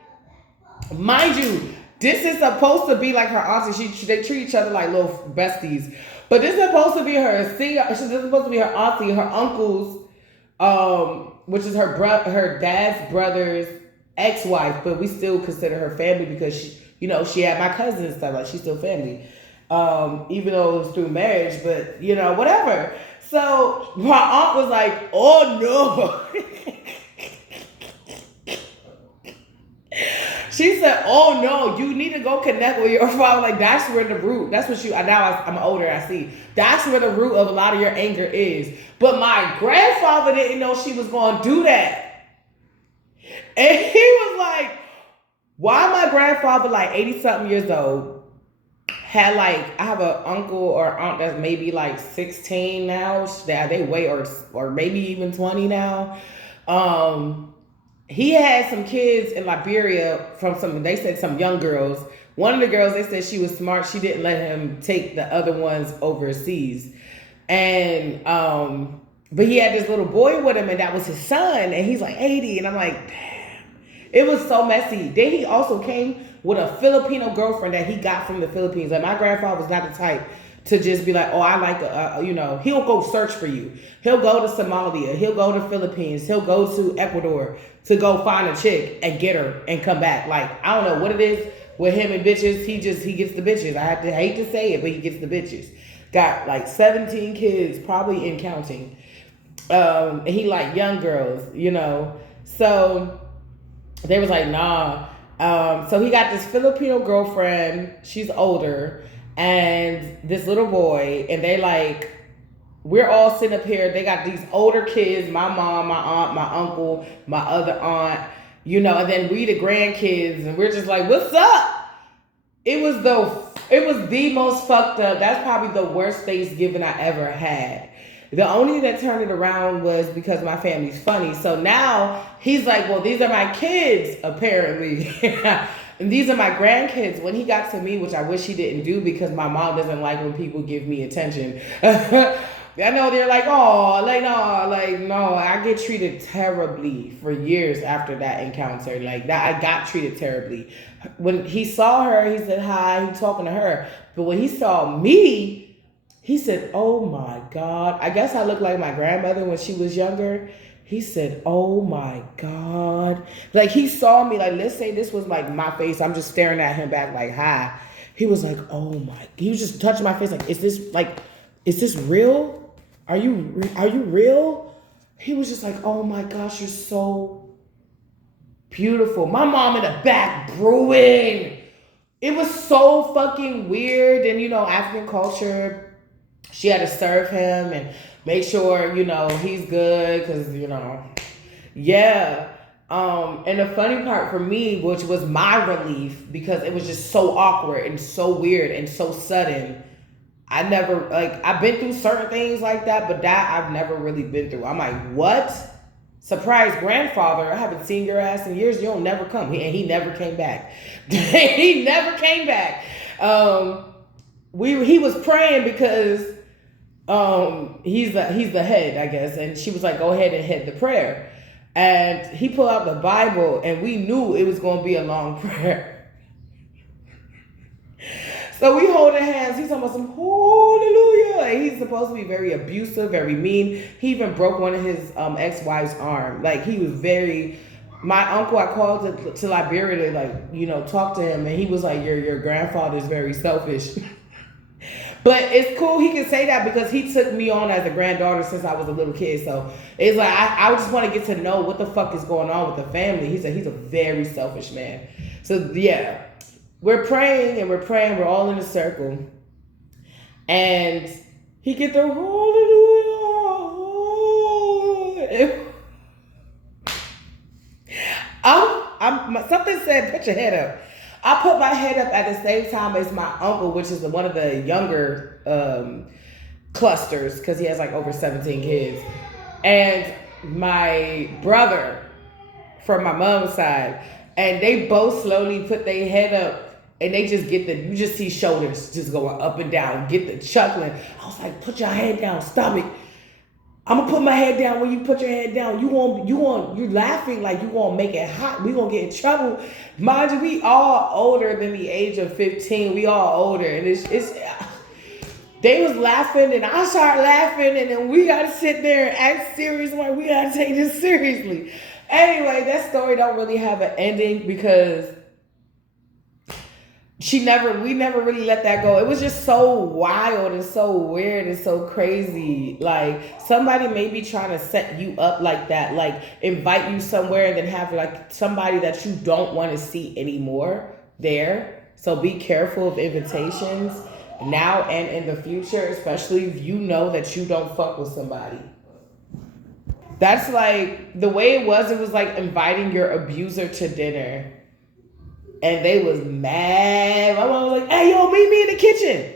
mind you, this is supposed to be like her auntie. They treat each other like little besties. But this is supposed to be this is supposed to be her auntie, her uncle's, which is her dad's brother's ex-wife, but we still consider her family because she had my cousin and stuff, like she's still family. Even though it was through marriage, but whatever. So my aunt was like, oh no. She said, oh no, you need to go connect with your father. Like, that's where the root, that's what I'm older, I see. That's where the root of a lot of your anger is. But my grandfather didn't know she was going to do that. And he was like, why my grandfather, like 80 something years old, had like, I have an uncle or aunt that's maybe like 16 now. They way, or maybe even 20 now. He had some kids in Liberia from they said some young girls. One of the girls, they said she was smart. She didn't let him take the other ones overseas. And, but he had this little boy with him and that was his son. And he's like 80. And I'm like, damn, it was so messy. Then he also came with a Filipino girlfriend that he got from the Philippines. Like, my grandfather was not the type to just be like, oh, I like, he'll go search for you. He'll go to Somalia. He'll go to Philippines. He'll go to Ecuador to go find a chick and get her and come back. Like, I don't know what it is with him and bitches. He gets the bitches. I hate to say it, but he gets the bitches. Got like 17 kids, probably in counting. And he like young girls, So they was like, nah. So he got this Filipino girlfriend. She's older. And this little boy, and they like, we're all sitting up here. They got these older kids, my mom, my aunt, my uncle, my other aunt, and then we the grandkids, and we're just like, what's up? It was the most fucked up. That's probably the worst Thanksgiving I ever had. The only thing that turned it around was because my family's funny. So now he's like, well, these are my kids, apparently. And these are my grandkids. When he got to me, which I wish he didn't do because my mom doesn't like when people give me attention. I know they're like, oh, no, I get treated terribly for years after that encounter. Like, that, I got treated terribly. When he saw her, he said hi, he talking to her. But when he saw me, he said, oh my God. I guess I look like my grandmother when she was younger. He said, oh my God. Like, he saw me, like, let's say this was like my face. I'm just staring at him back like, hi. He was like, oh my, he was just touching my face. Like, is this real? Are you real? He was just like, oh my gosh, you're so beautiful. My mom in the back brewing. It was so fucking weird. And, African culture, she had to serve him and make sure, he's good. Because, yeah. And the funny part for me, which was my relief, because it was just so awkward and so weird and so sudden. I never, I've been through certain things like that, but that I've never really been through. I'm like, what? Surprise grandfather, I haven't seen your ass in years. You'll never come. He never came back. He never came back. He was praying because he's the head, I guess. And she was like, go ahead and head the prayer. And he pulled out the Bible, and we knew it was going to be a long prayer. So we holding hands. He's talking about some hallelujah. And he's supposed to be very abusive, very mean. He even broke one of his ex-wife's arm. Like, he was very. My uncle, I called to Liberia to talk to him, and he was like, your grandfather's very selfish. But it's cool he can say that because he took me on as a granddaughter since I was a little kid. So it's like, I just want to get to know what the fuck is going on with the family. He said he's a very selfish man. So yeah. We're praying and we're praying. We're all in a circle. And he get the hallelujah. Something said, put your head up. I put my head up at the same time as my uncle, which is one of the younger clusters, because he has like over 17 kids. And my brother from my mom's side. And they both slowly put their head up and they just get you just see shoulders just going up and down, get the chuckling. I was like, put your head down, stop it. I'm gonna put my head down. When you put your head down, you laughing like you gonna make it hot. We gonna get in trouble. Mind you, we all older than the age of 15. We all older, and it's they was laughing, and I started laughing, and then we gotta sit there and act serious. Like we gotta take this seriously. Anyway, that story don't really have an ending because we never really let that go. It was just so wild and so weird and so crazy. Like somebody may be trying to set you up like that, like invite you somewhere and then have like somebody that you don't want to see anymore there. So be careful of invitations now and in the future, especially if you know that you don't fuck with somebody. That's like the way it was like inviting your abuser to dinner. And they was mad. My mom was like, hey, yo, meet me in the kitchen.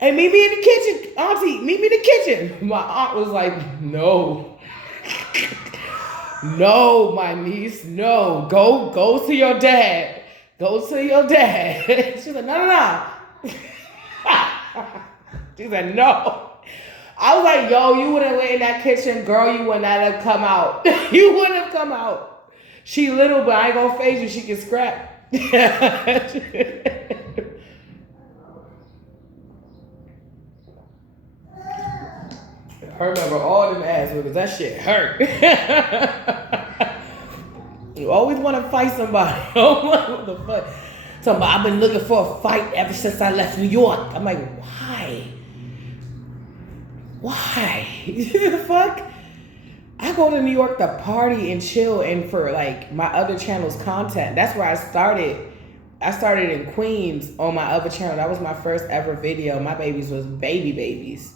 Hey, meet me in the kitchen. Auntie, meet me in the kitchen. My aunt was like, no. No, my niece, no. Go to your dad. Go to your dad. She's like, no. She said, no. I was like, yo, you would have went in that kitchen. Girl, you would not have come out. You wouldn't have come out. She little, but I ain't gonna phase you. She can scrap. I remember all them ass whippers. That shit hurt. You always want to fight somebody. What the fuck? Somebody, I've been looking for a fight ever since I left New York. I'm like, why? Why? The fuck? I go to New York to party and chill and for like my other channel's content. That's where I started. I started in Queens on my other channel. That was my first ever video. My babies was babies.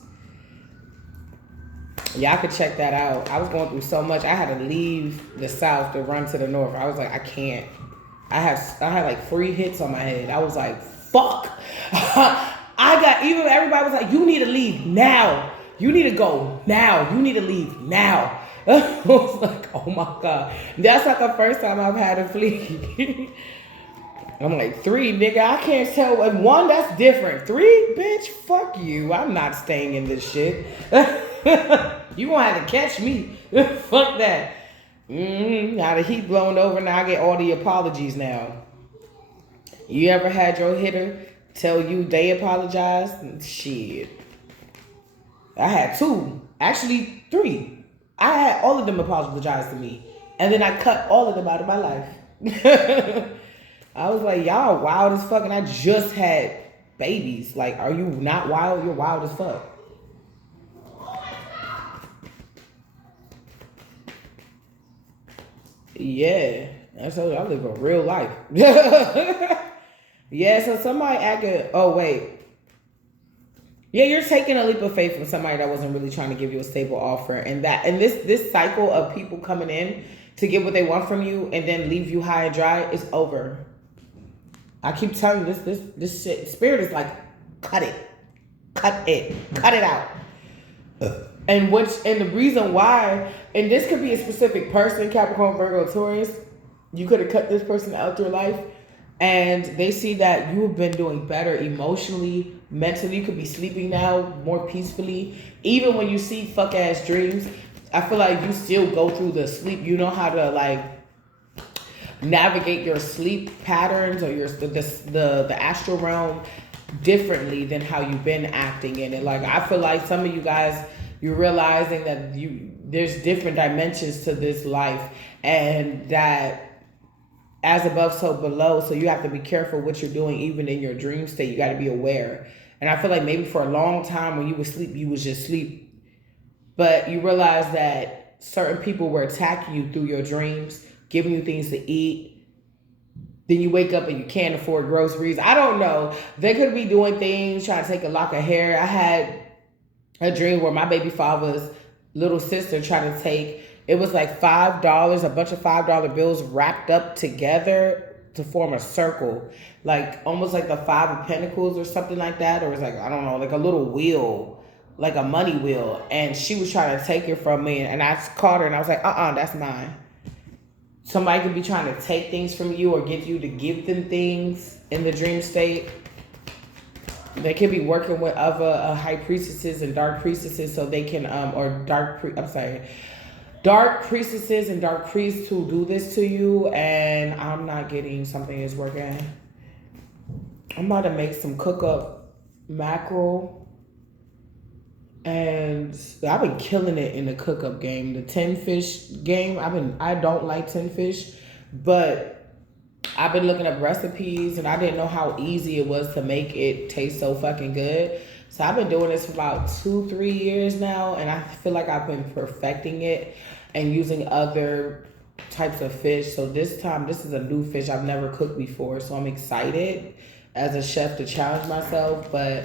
Y'all could check that out. I was going through so much. I had to leave the South to run to the North. I was like, I can't. I had like 3 hits on my head. I was like, fuck. Even everybody was like, you need to leave now. You need to go now. You need to leave now. I was like, oh my God. That's like the first time I've had to flee. I'm like, 3, nigga, I can't tell. 1, that's different. 3, bitch, fuck you. I'm not staying in this shit. You gonna have to catch me. Fuck that. Now the heat blowing over, now I get all the apologies now. You ever had your hitter tell you they apologized? Shit. I had 2. Actually, 3. I had all of them apologize to me. And then I cut all of them out of my life. I was like, y'all wild as fuck. And I just had babies. Like, are you not wild? You're wild as fuck. Yeah. I told you, I live a real life. Yeah, so somebody acted, oh, wait. Yeah, you're taking a leap of faith from somebody that wasn't really trying to give you a stable offer. And this cycle of people coming in to get what they want from you and then leave you high and dry is over. I keep telling you this shit. Spirit is like, cut it out. And the reason why, and this could be a specific person, Capricorn, Virgo, Taurus, you could have cut this person out your life and they see that you've been doing better emotionally, mentally. You could be sleeping now more peacefully. Even when you see fuck ass dreams, I feel like you still go through the sleep. You know how to like navigate your sleep patterns or the astral realm differently than how you've been acting in it. Like I feel like some of you guys, you're realizing that there's different dimensions to this life, and that as above, so below. So you have to be careful what you're doing, even in your dream state. You got to be aware. And I feel like maybe for a long time when you would sleep, you would just sleep. But you realize that certain people were attacking you through your dreams, giving you things to eat. Then you wake up and you can't afford groceries. I don't know. They could be doing things, trying to take a lock of hair. I had a dream where my baby father's little sister tried to take It was like $5, a bunch of $5 bills wrapped up together to form a circle, like almost like the Five of Pentacles or something like that, or it's like, I don't know, like a little wheel, like a money wheel. And she was trying to take it from me, and I caught her, and I was like, that's mine. Somebody could be trying to take things from you or get you to give them things in the dream state. They could be working with other high priestesses and dark priestesses, so they can dark priestesses and dark priests who do this to you. And I'm not getting something that's working. I'm about to make some cook up mackerel, and I've been killing it in the cook up game, the 10 fish game. I don't like 10 fish, but I've been looking up recipes, and I didn't know how easy it was to make it taste so fucking good. So I've been doing this for about 2-3 years now, and I feel like I've been perfecting it and using other types of fish. So this time, this is a new fish I've never cooked before, so I'm excited as a chef to challenge myself. But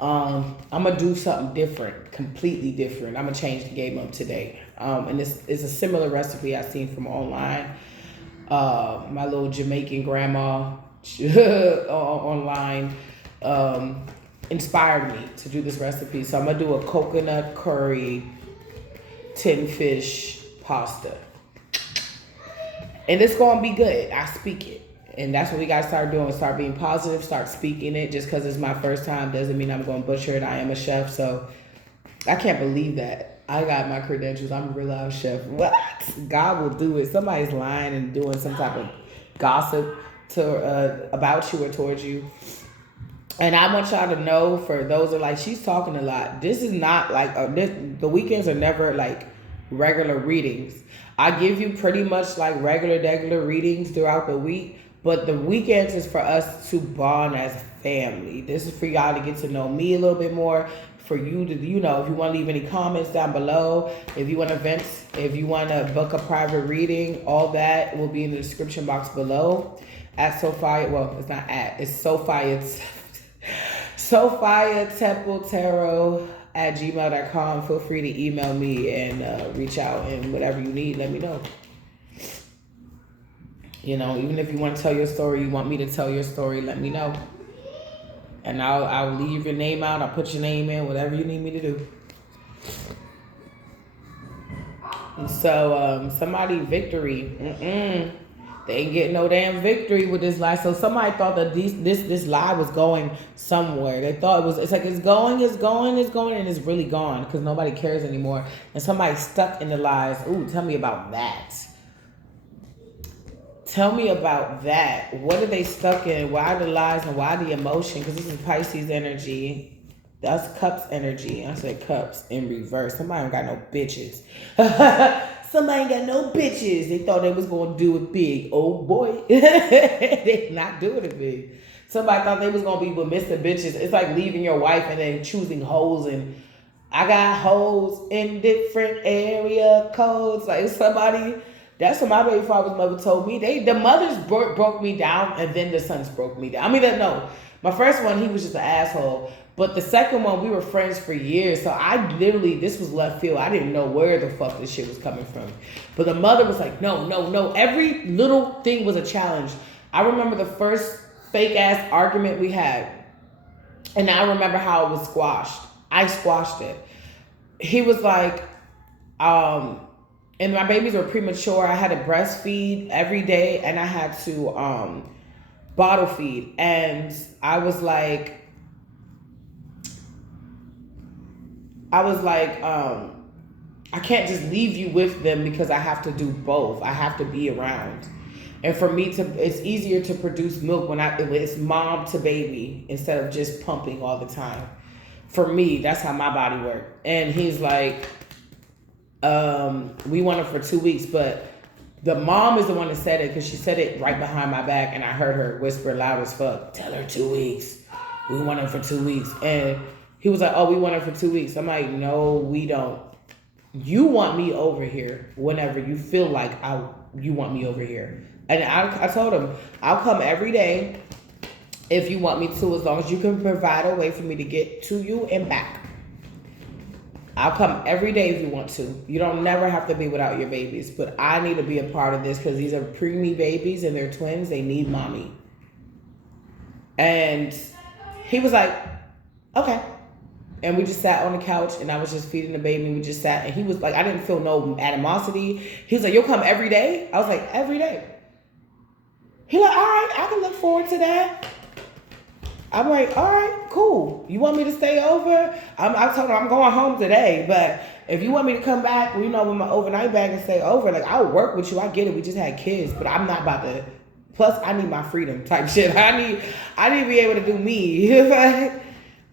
I'm gonna do something different, completely different. I'm gonna change the game up today. And this is a similar recipe I seen from online. My little Jamaican grandma online inspired me to do this recipe. So I'm gonna do a coconut curry 10 fish pasta, and it's gonna be good. I speak it, and that's what we gotta start doing. Start being positive, start speaking it. Just because it's my first time doesn't mean I'm gonna butcher it. I am a chef, so I can't believe that I got my credentials. I'm a real life chef. What? God will do it. Somebody's lying and doing some type of gossip about you or towards you. And I want y'all to know, for those that are like, she's talking a lot. This is not like, the weekends are never like regular readings. I give you pretty much like regular readings throughout the week. But the weekends is for us to bond as family. This is for y'all to get to know me a little bit more. For you to, if you want to leave any comments down below, if you want to vent, if you want to book a private reading, all that will be in the description box below. At Sophia, well, it's not at, it's Sophia, Sophia Temple Tarot at gmail.com. Feel free to email me and reach out, and whatever you need, let me know. Even if you want to tell your story, you want me to tell your story, let me know. And I'll leave your name out. I'll put your name in, whatever you need me to do. And so somebody victory. They ain't getting no damn victory with this lie. So somebody thought that this lie was going somewhere. They thought it's going, and it's really gone because nobody cares anymore. And somebody's stuck in the lies. Ooh, tell me about that. Tell me about that. What are they stuck in? Why the lies and why the emotion? Because this is Pisces energy. That's Cups energy. I said Cups in reverse. Somebody ain't got no bitches. Somebody ain't got no bitches. They thought they was going to do it big. Oh, boy. They not doing it big. Somebody thought they was going to be with Mr. Bitches. It's like leaving your wife and then choosing hoes. And I got hoes in different area codes. Like somebody... That's what my baby father's mother told me. The mothers broke me down, and then the sons broke me down. No. My first one, he was just an asshole. But the second one, we were friends for years. So this was left field. I didn't know where the fuck this shit was coming from. But the mother was like, no. Every little thing was a challenge. I remember the first fake ass argument we had. And I remember how it was squashed. I squashed it. He was like, and my babies were premature. I had to breastfeed every day, and I had to bottle feed. And I was like, I can't just leave you with them because I have to do both. I have to be around. And for me it's easier to produce milk when it's mom to baby instead of just pumping all the time. For me, that's how my body worked. And he's like, we want her for 2 weeks, but the mom is the one that said it because she said it right behind my back, and I heard her whisper loud as fuck, tell her 2 weeks. We want her for 2 weeks. And he was like, oh, we want her for 2 weeks. I'm like, no, we don't. You want me over here whenever you feel like you want me over here. And I told him, I'll come every day if you want me to, as long as you can provide a way for me to get to you and back. I'll come every day if you want to. You don't never have to be without your babies, but I need to be a part of this because these are preemie babies and they're twins. They need mommy. And he was like, okay. And we just sat on the couch and I was just feeding the baby. And we just sat and he was like, I didn't feel no animosity. He was like, you'll come every day? I was like, every day. He like, all right, I can look forward to that. I'm like, all right, cool. You want me to stay over? I told him I'm going home today, but if you want me to come back, with my overnight bag and stay over, like I'll work with you. I get it. We just had kids, but I'm not about to. Plus, I need my freedom type shit. I need to be able to do me. I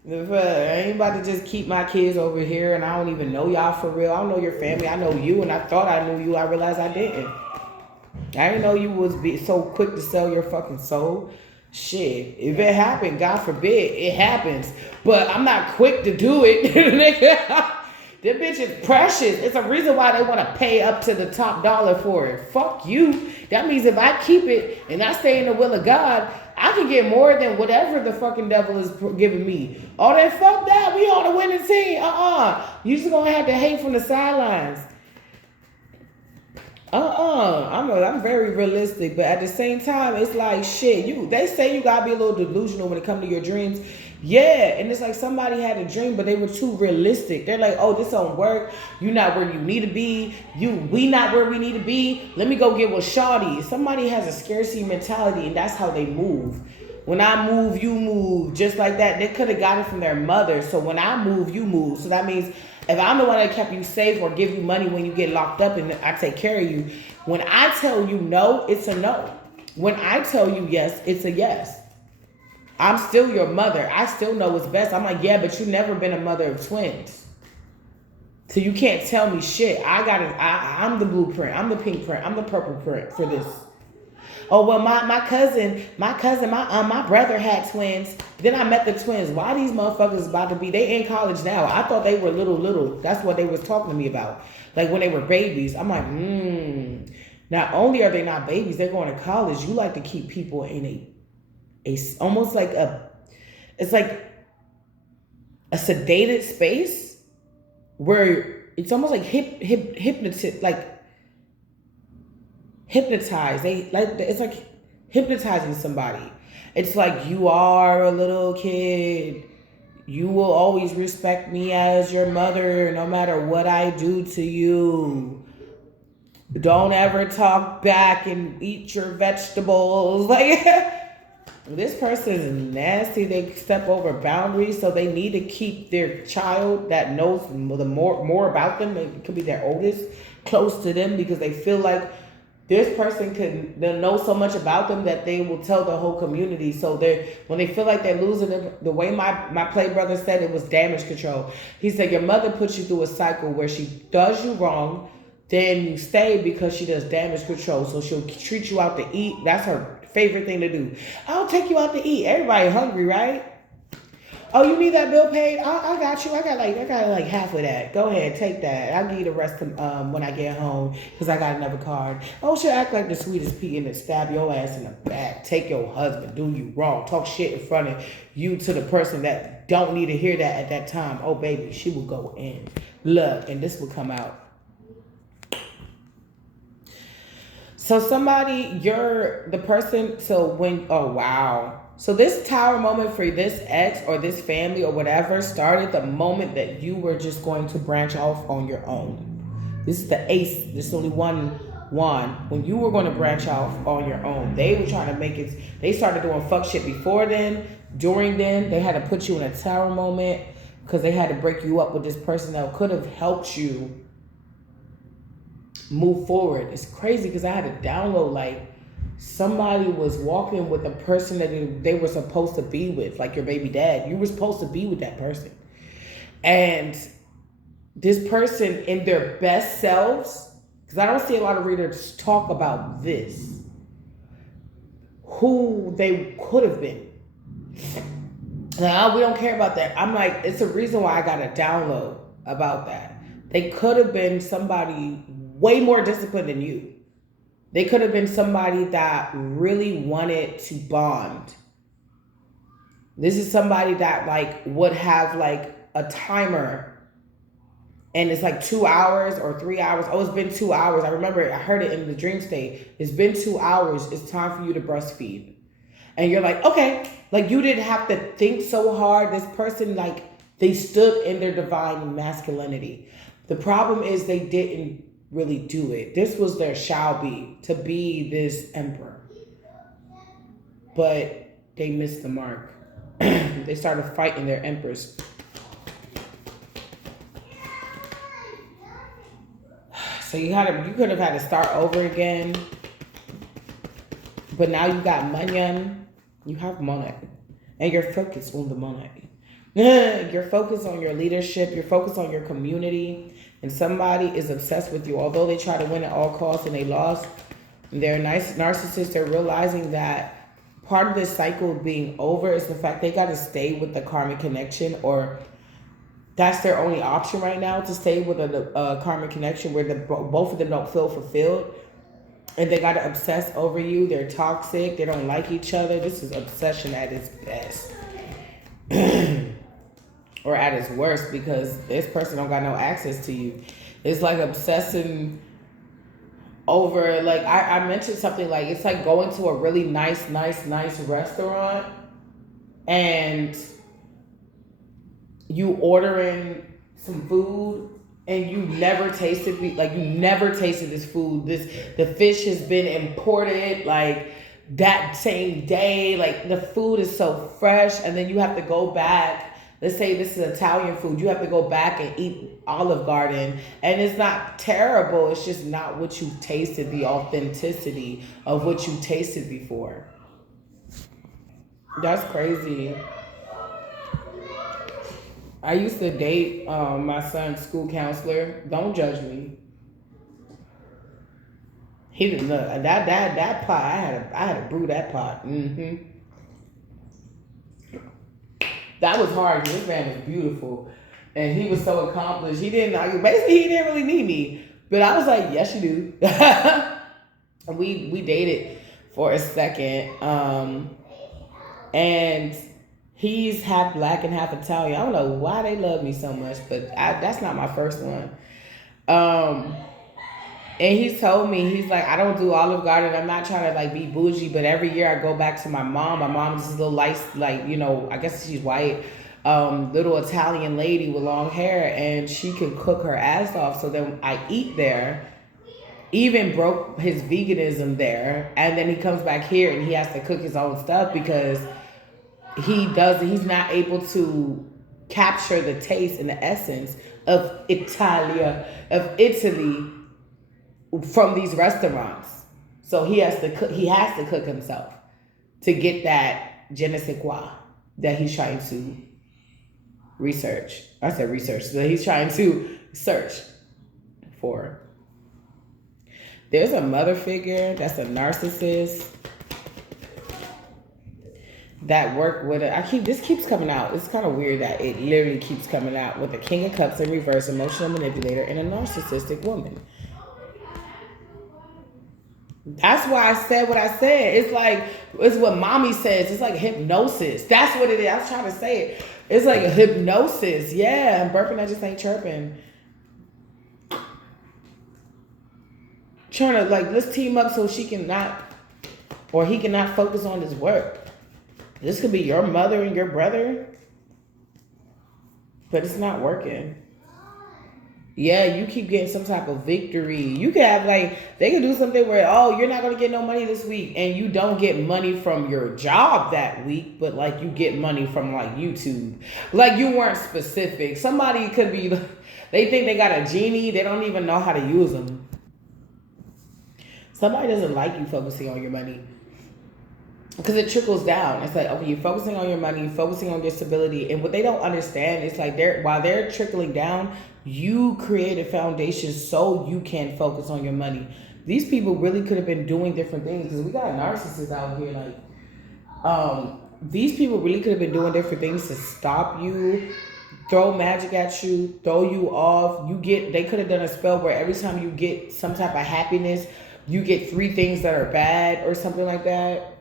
ain't about to just keep my kids over here, and I don't even know y'all for real. I don't know your family. I know you, and I thought I knew you. I realized I didn't. I didn't know you was so quick to sell your fucking soul. Shit, if it happened, God forbid, it happens. But I'm not quick to do it. That bitch is precious. It's a reason why they want to pay up to the top dollar for it. Fuck you. That means if I keep it and I stay in the will of God, I can get more than whatever the fucking devil is giving me. Oh, that fuck that. We on the winning team. You just gonna have to hate from the sidelines. I'm very realistic, but at the same time, it's like shit. They say you gotta be a little delusional when it comes to your dreams. Yeah, and it's like somebody had a dream, but they were too realistic. They're like, oh, this don't work. You not where you need to be. We not where we need to be. Let me go get with shawty. Somebody has a scarcity mentality, and that's how they move. When I move, you move. Just like that. They could have got it from their mother. So when I move, you move. So that means if I'm the one that kept you safe or give you money when you get locked up and I take care of you, when I tell you no, it's a no. When I tell you yes, it's a yes. I'm still your mother. I still know what's best. I'm like, yeah, but you've never been a mother of twins. So you can't tell me shit. I'm the blueprint. I'm the pink print. I'm the purple print for this. Oh, well, my cousin, my brother had twins. Then I met the twins. Why these motherfuckers about to be? They in college now. I thought they were little. That's what they was talking to me about. Like when they were babies. I'm like, Not only are they not babies, they're going to college. You like to keep people in a almost like it's like a sedated space where it's almost like hypnotized. It's like hypnotizing somebody. It's like you are a little kid. You will always respect me as your mother no matter what I do to you. Don't ever talk back and eat your vegetables. Like this person is nasty. They step over boundaries, so they need to keep their child that knows the more about them. It could be their oldest close to them because they feel like this person they'll know so much about them that they will tell the whole community. So when they feel like they're losing them, the way my play brother said it was damage control. He said your mother puts you through a cycle where she does you wrong, then you stay because she does damage control. So she'll treat you out to eat. That's her favorite thing to do. I'll take you out to eat. Everybody hungry, right? Oh, you need that bill paid? I got you. I got like half of that. Go ahead, take that. I'll give you the rest when I get home because I got another card. Oh, she'll act like the sweetest pea and stab your ass in the back. Take your husband, do you wrong. Talk shit in front of you to the person that don't need to hear that at that time. Oh, baby, she will go in. Look, and this will come out. So you're the person, oh wow. So this tower moment for this ex or this family or whatever started the moment that you were just going to branch off on your own. This is the ace. There's only one. When you were going to branch off on your own, they were trying to make it. They started doing fuck shit before then, during then. They had to put you in a tower moment because they had to break you up with this person that could have helped you move forward. It's crazy because I had to download like somebody was walking with a person that they were supposed to be with, like your baby dad. You were supposed to be with that person. And this person in their best selves, because I don't see a lot of readers talk about this, who they could have been. Like, we don't care about that. I'm like, it's a reason why I got a download about that. They could have been somebody way more disciplined than you. They could have been somebody that really wanted to bond. This is somebody that like would have like a timer And it's like 2 hours or 3 hours. Oh, it's been 2 hours. I remember I heard it in the dream state. It's been 2 hours. It's time for you to breastfeed. And you're like, okay, like you didn't have to think so hard. This person, like, they stood in their divine masculinity. The problem is they didn't really do it. This was their shall be, to be this emperor. But they missed the mark. They started fighting their empress. So you could have had to start over again. But now you got money. You have money. And you're focused on the money. You're focused on your leadership. You're focused on your community. And somebody is obsessed with you. Although they try to win at all costs and they lost, they're nice narcissists. They're realizing that part of this cycle being over is the fact they got to stay with the karmic connection, or that's their only option right now, to stay with a karmic connection where both of them don't feel fulfilled. And they got to obsess over you. They're toxic. They don't like each other. This is obsession at its best. Or at its worst, because this person don't got no access to you. It's like obsessing over, like, I mentioned something like, it's like going to a really nice restaurant and you ordering some food and you never tasted this food. The fish has been imported like that same day. Like the food is so fresh, and then you have to go back. Let's say this is Italian food. You have to go back and eat Olive Garden, and it's not terrible. It's just not what you tasted, the authenticity of what you tasted before. That's crazy. I used to date my son's school counselor. Don't judge me. He didn't look that pot. I had to brew that pot. That was hard. This man was beautiful, and he was so accomplished. He didn't really need me, but I was like, yes, you do. And we dated for a second, and he's half black and half Italian. I don't know why they love me so much, but that's not my first one. And he's told me, he's like, I don't do Olive Garden. I'm not trying to like be bougie, but every year I go back to my mom. My mom's this little light, like, I guess she's white, little Italian lady with long hair, and she can cook her ass off. So then I eat there. Even broke his veganism there, and then he comes back here and he has to cook his own stuff because he's not able to capture the taste and the essence of Italy from these restaurants. So he has to cook himself to get that je ne sais quoi that he's trying to research. I said research. So he's trying to search for. There's a mother figure that's a narcissist that work with it. This keeps coming out. It's kind of weird that it literally keeps coming out with a King of Cups in reverse, emotional manipulator, and a narcissistic woman. That's why I said what I said. It's what mommy says. It's like hypnosis. That's what it is. I was trying to say it. It's like a hypnosis. Yeah, I'm burping. I just ain't chirping. Trying to let's team up so he cannot focus on his work. This could be your mother and your brother, but it's not working. Yeah, you keep getting some type of victory. You could have they could do something where, you're not going to get no money this week, and you don't get money from your job that week, but you get money from YouTube. You weren't specific. Somebody could be, they think they got a genie. They don't even know how to use them. Somebody doesn't like you focusing on your money. Because it trickles down. It's okay, you're focusing on your money, you're focusing on your stability. And what they don't understand is while they're trickling down, you create a foundation so you can focus on your money. These people really could have been doing different things, because we got narcissists out here. These people really could have been doing different things to stop you, throw magic at you, throw you off. They could have done a spell where every time you get some type of happiness, you get 3 things that are bad or something like that.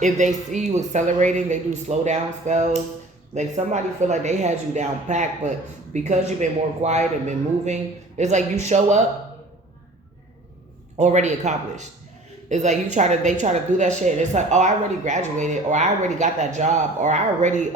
If they see you accelerating, they do slow down spells. Like somebody feel like they had you down packed, but because you've been more quiet and been moving, it's like you show up already accomplished. It's like they try to do that shit and it's like, oh, I already graduated, or I already got that job, or I already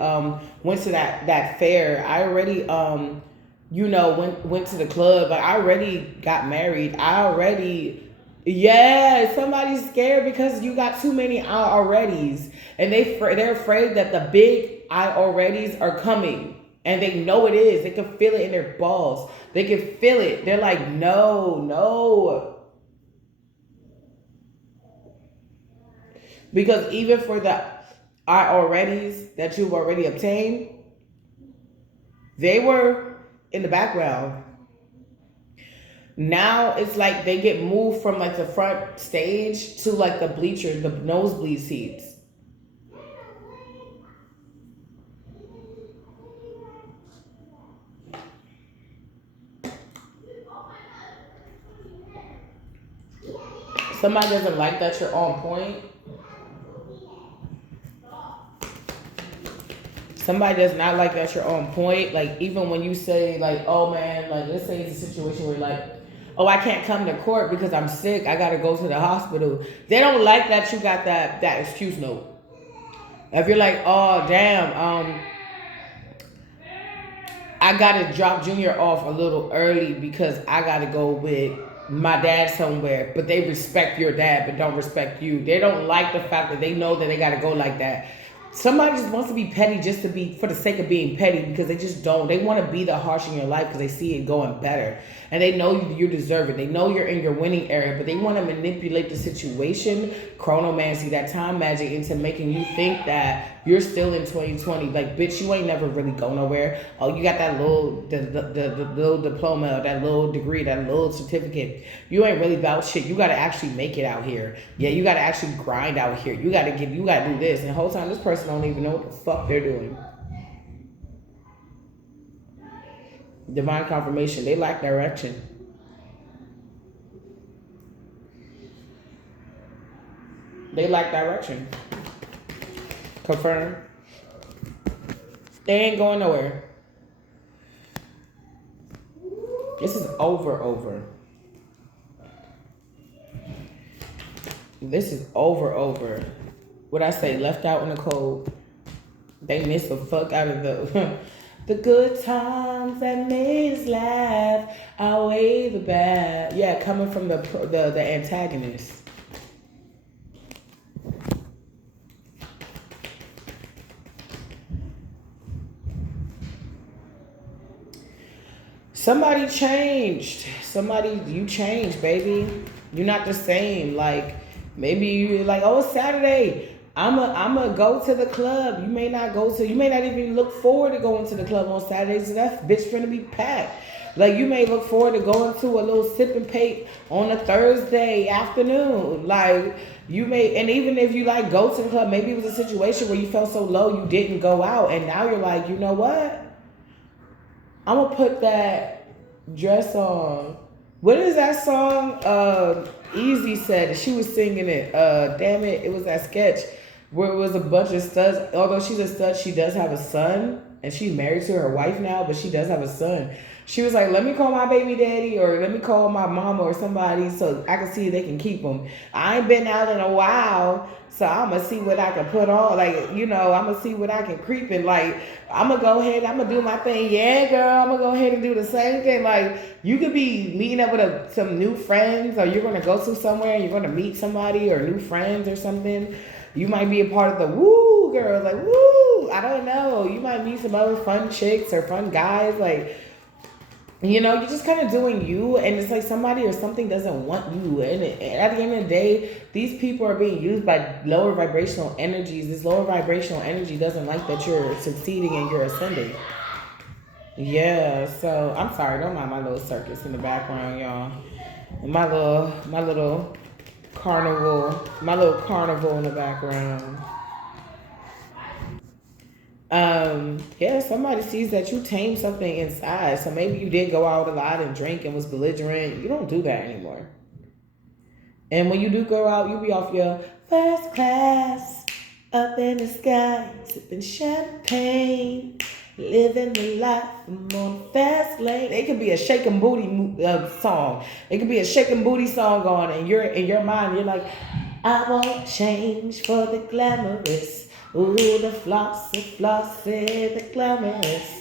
went to that fair. I already went to the club. Like I already got married. I already yeah, somebody's scared because you got too many I alreadys, and they're afraid that the big I alreadys are coming, and they know it is. They can feel it in their balls. They can feel it. They're like, no, no, because even for the I alreadys that you've already obtained, they were in the background. Now it's like they get moved from like the front stage to like the bleachers, the nosebleed seats. Somebody doesn't like that you're on point. Somebody does not like that you're on point. Like even when you say like, oh man, like let's say it's a situation where like, oh, I can't come to court because I'm sick. I gotta go to the hospital. They don't like that you got that excuse note. If you're like, oh damn, I gotta drop Junior off a little early because I gotta go with my dad somewhere, but they respect your dad but don't respect you. They don't like the fact that they know that they gotta go like that. Somebody just wants to be petty just to be for the sake of being petty because they just don't. They want to be the harsh in your life because they see it going better. And they know you deserve it. They know you're in your winning area, but they want to manipulate the situation, chronomancy, that time magic, into making you think that you're still in 2020. Like, bitch, you ain't never really go nowhere. Oh, you got that the little diploma, that little degree, that little certificate. You ain't really about shit. You got to actually make it out here. Yeah, you got to actually grind out here. You got to do this. And the whole time, this person don't even know what the fuck they're doing. Divine confirmation. They lack direction. They lack direction. Confirm. They ain't going nowhere. This is over. This is over. What I say, left out in the cold. They miss the fuck out of the the good times that made us laugh outweigh the bad. Yeah, coming from the antagonist. Somebody changed. You changed, baby. You're not the same. Like maybe you're like, oh, it's Saturday. I'ma go to the club. You may not even look forward to going to the club on Saturdays. So that bitch finna be packed. Like you may look forward to going to a little sip and paint on a Thursday afternoon. Like you may, and even if you like go to the club, maybe it was a situation where you felt so low you didn't go out, and now you're like, you know what? I'm gonna put that dress on. What is that song? Easy said she was singing it. Damn it, it was that sketch where it was a bunch of studs. Although she's a stud, she does have a son, and she's married to her wife now, but she does have a son. She was like, let me call my baby daddy, or let me call my mama or somebody so I can see if they can keep him. I ain't been out in a while, so I'm going to see what I can put on. Like, I'm going to see what I can creep in. Like, I'm going to go ahead, I'm going to do my thing. Yeah, girl, I'm going to go ahead and do the same thing. Like, you could be meeting up with some new friends, or you're going to go to somewhere and you're going to meet somebody or new friends or something. You might be a part of the woo girls, like, woo. I don't know. You might meet some other fun chicks or fun guys, like, you're just kind of doing you, and it's like somebody or something doesn't want you. And at the end of the day, these people are being used by lower vibrational energies. This lower vibrational energy doesn't like that you're succeeding and you're ascending. Yeah, so I'm sorry, don't mind my little circus in the background, y'all. My little carnival in the background. Yeah, somebody sees that you tamed something inside. So maybe you did go out a lot and drink and was belligerent. You don't do that anymore. And when you do go out, you be off your first class. Up in the sky, sipping champagne, living the life. I'm on the fast lane. It could be a shaking booty song. It could be a shaking booty song on, and you're in your mind. You're like, I won't change for the glamorous. Ooh, the flossy, the glamorous.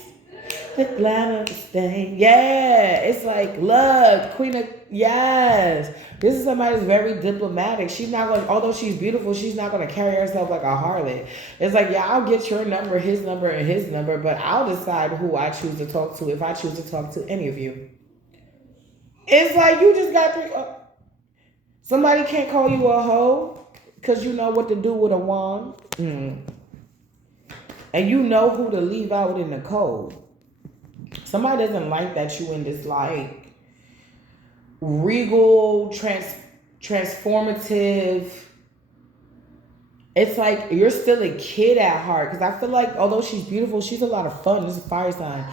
The glamorous thing. Yeah. It's like, look, Queen of, yes. This is somebody who's very diplomatic. She's not going, although she's beautiful, she's not going to carry herself like a harlot. It's like, yeah, I'll get your number, and his number, but I'll decide who I choose to talk to if I choose to talk to any of you. It's like you just got three. Somebody can't call you a hoe because you know what to do with a wand. And you know who to leave out in the cold. Somebody doesn't like that you in this like regal, transformative. It's like you're still a kid at heart. Because I feel like although she's beautiful, she's a lot of fun. This is a fire sign.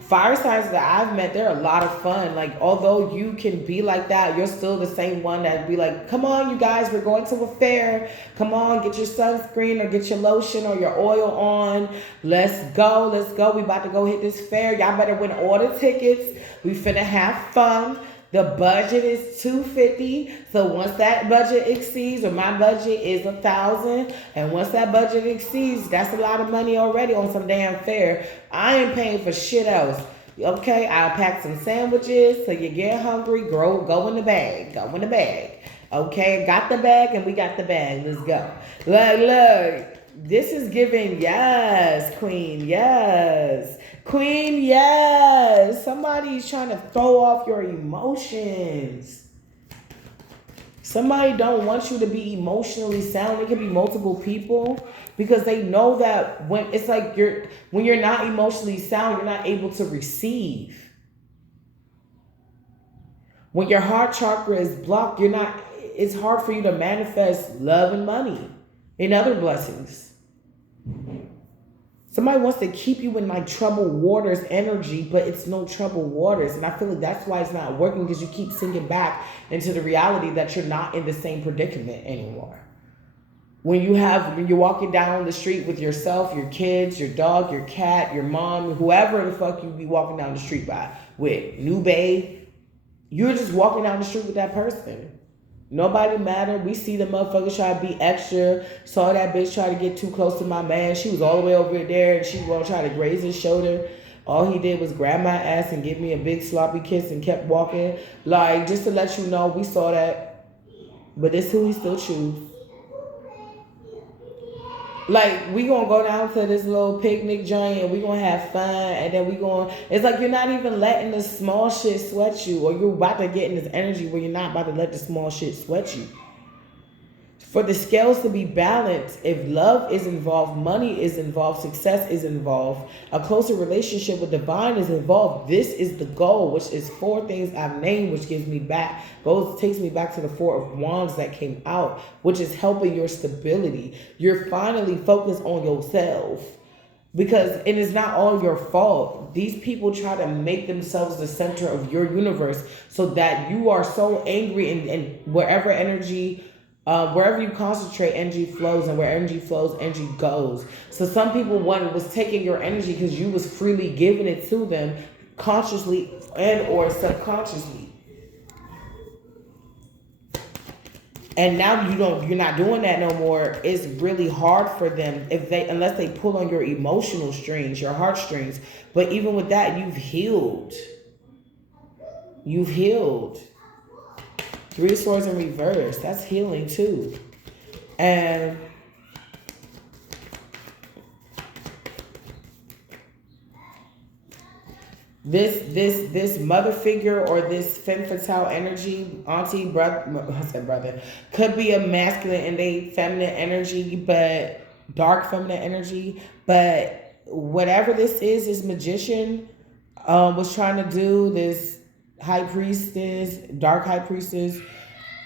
Fire signs that I've met, they're a lot of fun. Like, although you can be like that, you're still the same one that be like, come on, you guys, we're going to a fair. Come on, get your sunscreen or get your lotion or your oil on. Let's go. We about to go hit this fair. Y'all better win all the tickets. We finna have fun. The budget is $250. So once that budget exceeds, or my budget is $1,000, and once that budget exceeds, that's a lot of money already on some damn fare. I ain't paying for shit else. Okay, I'll pack some sandwiches so you get hungry. Go in the bag. Go in the bag. Okay, got the bag and we got the bag. Let's go. Look. This is giving, yes, Queen, yes. Queen, yes. Somebody's trying to throw off your emotions. Somebody don't want you to be emotionally sound. It could be multiple people because they know that when it's like when you're not emotionally sound, you're not able to receive. When your heart chakra is blocked, it's hard for you to manifest love and money and other blessings. Somebody wants to keep you in like troubled waters energy, but it's no troubled waters. And I feel like that's why it's not working, because you keep sinking back into the reality that you're not in the same predicament anymore. When you're walking down the street with yourself, your kids, your dog, your cat, your mom, whoever the fuck you be walking down the street with, new babe, you're just walking down the street with that person. Nobody mattered. We see the motherfuckers try to be extra. Saw that bitch try to get too close to my man. She was all the way over there and she was trying to graze his shoulder. All he did was grab my ass and give me a big sloppy kiss and kept walking. Like, just to let you know, we saw that. But this who he still choose. Like, we gonna go down to this little picnic joint and we gonna have fun, and then it's like you're not even letting the small shit sweat you, or you're about to get in this energy where you're not about to let the small shit sweat you. For the scales to be balanced, if love is involved, money is involved, success is involved, a closer relationship with divine is involved, this is the goal, which is 4 things I've named, which takes me back to the 4 of Wands that came out, which is helping your stability. You're finally focused on yourself. Because it is not all your fault. These people try to make themselves the center of your universe so that you are so angry, and wherever you concentrate, energy flows, and where energy flows, energy goes. So some people was taking your energy because you was freely giving it to them, consciously and or subconsciously. And now you're not doing that no more. It's really hard for them unless they pull on your emotional strings, your heartstrings. But even with that, you've healed. You've healed. 3 of Swords in reverse. That's healing too. And this mother figure or this femme fatale energy, auntie, brother, could be a masculine and a feminine energy, but dark feminine energy. But whatever this is magician was trying to do, this high priestess, dark high priestess,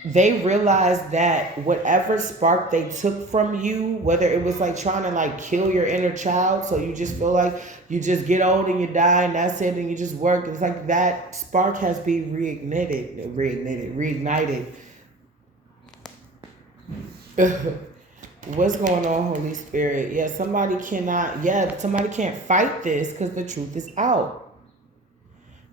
they realized that whatever spark they took from you, whether it was like trying to like kill your inner child, so you just feel like you just get old and you die and that's it and you just work. It's like that spark has been reignited. What's going on, Holy Spirit? Yeah, somebody can't fight this because the truth is out.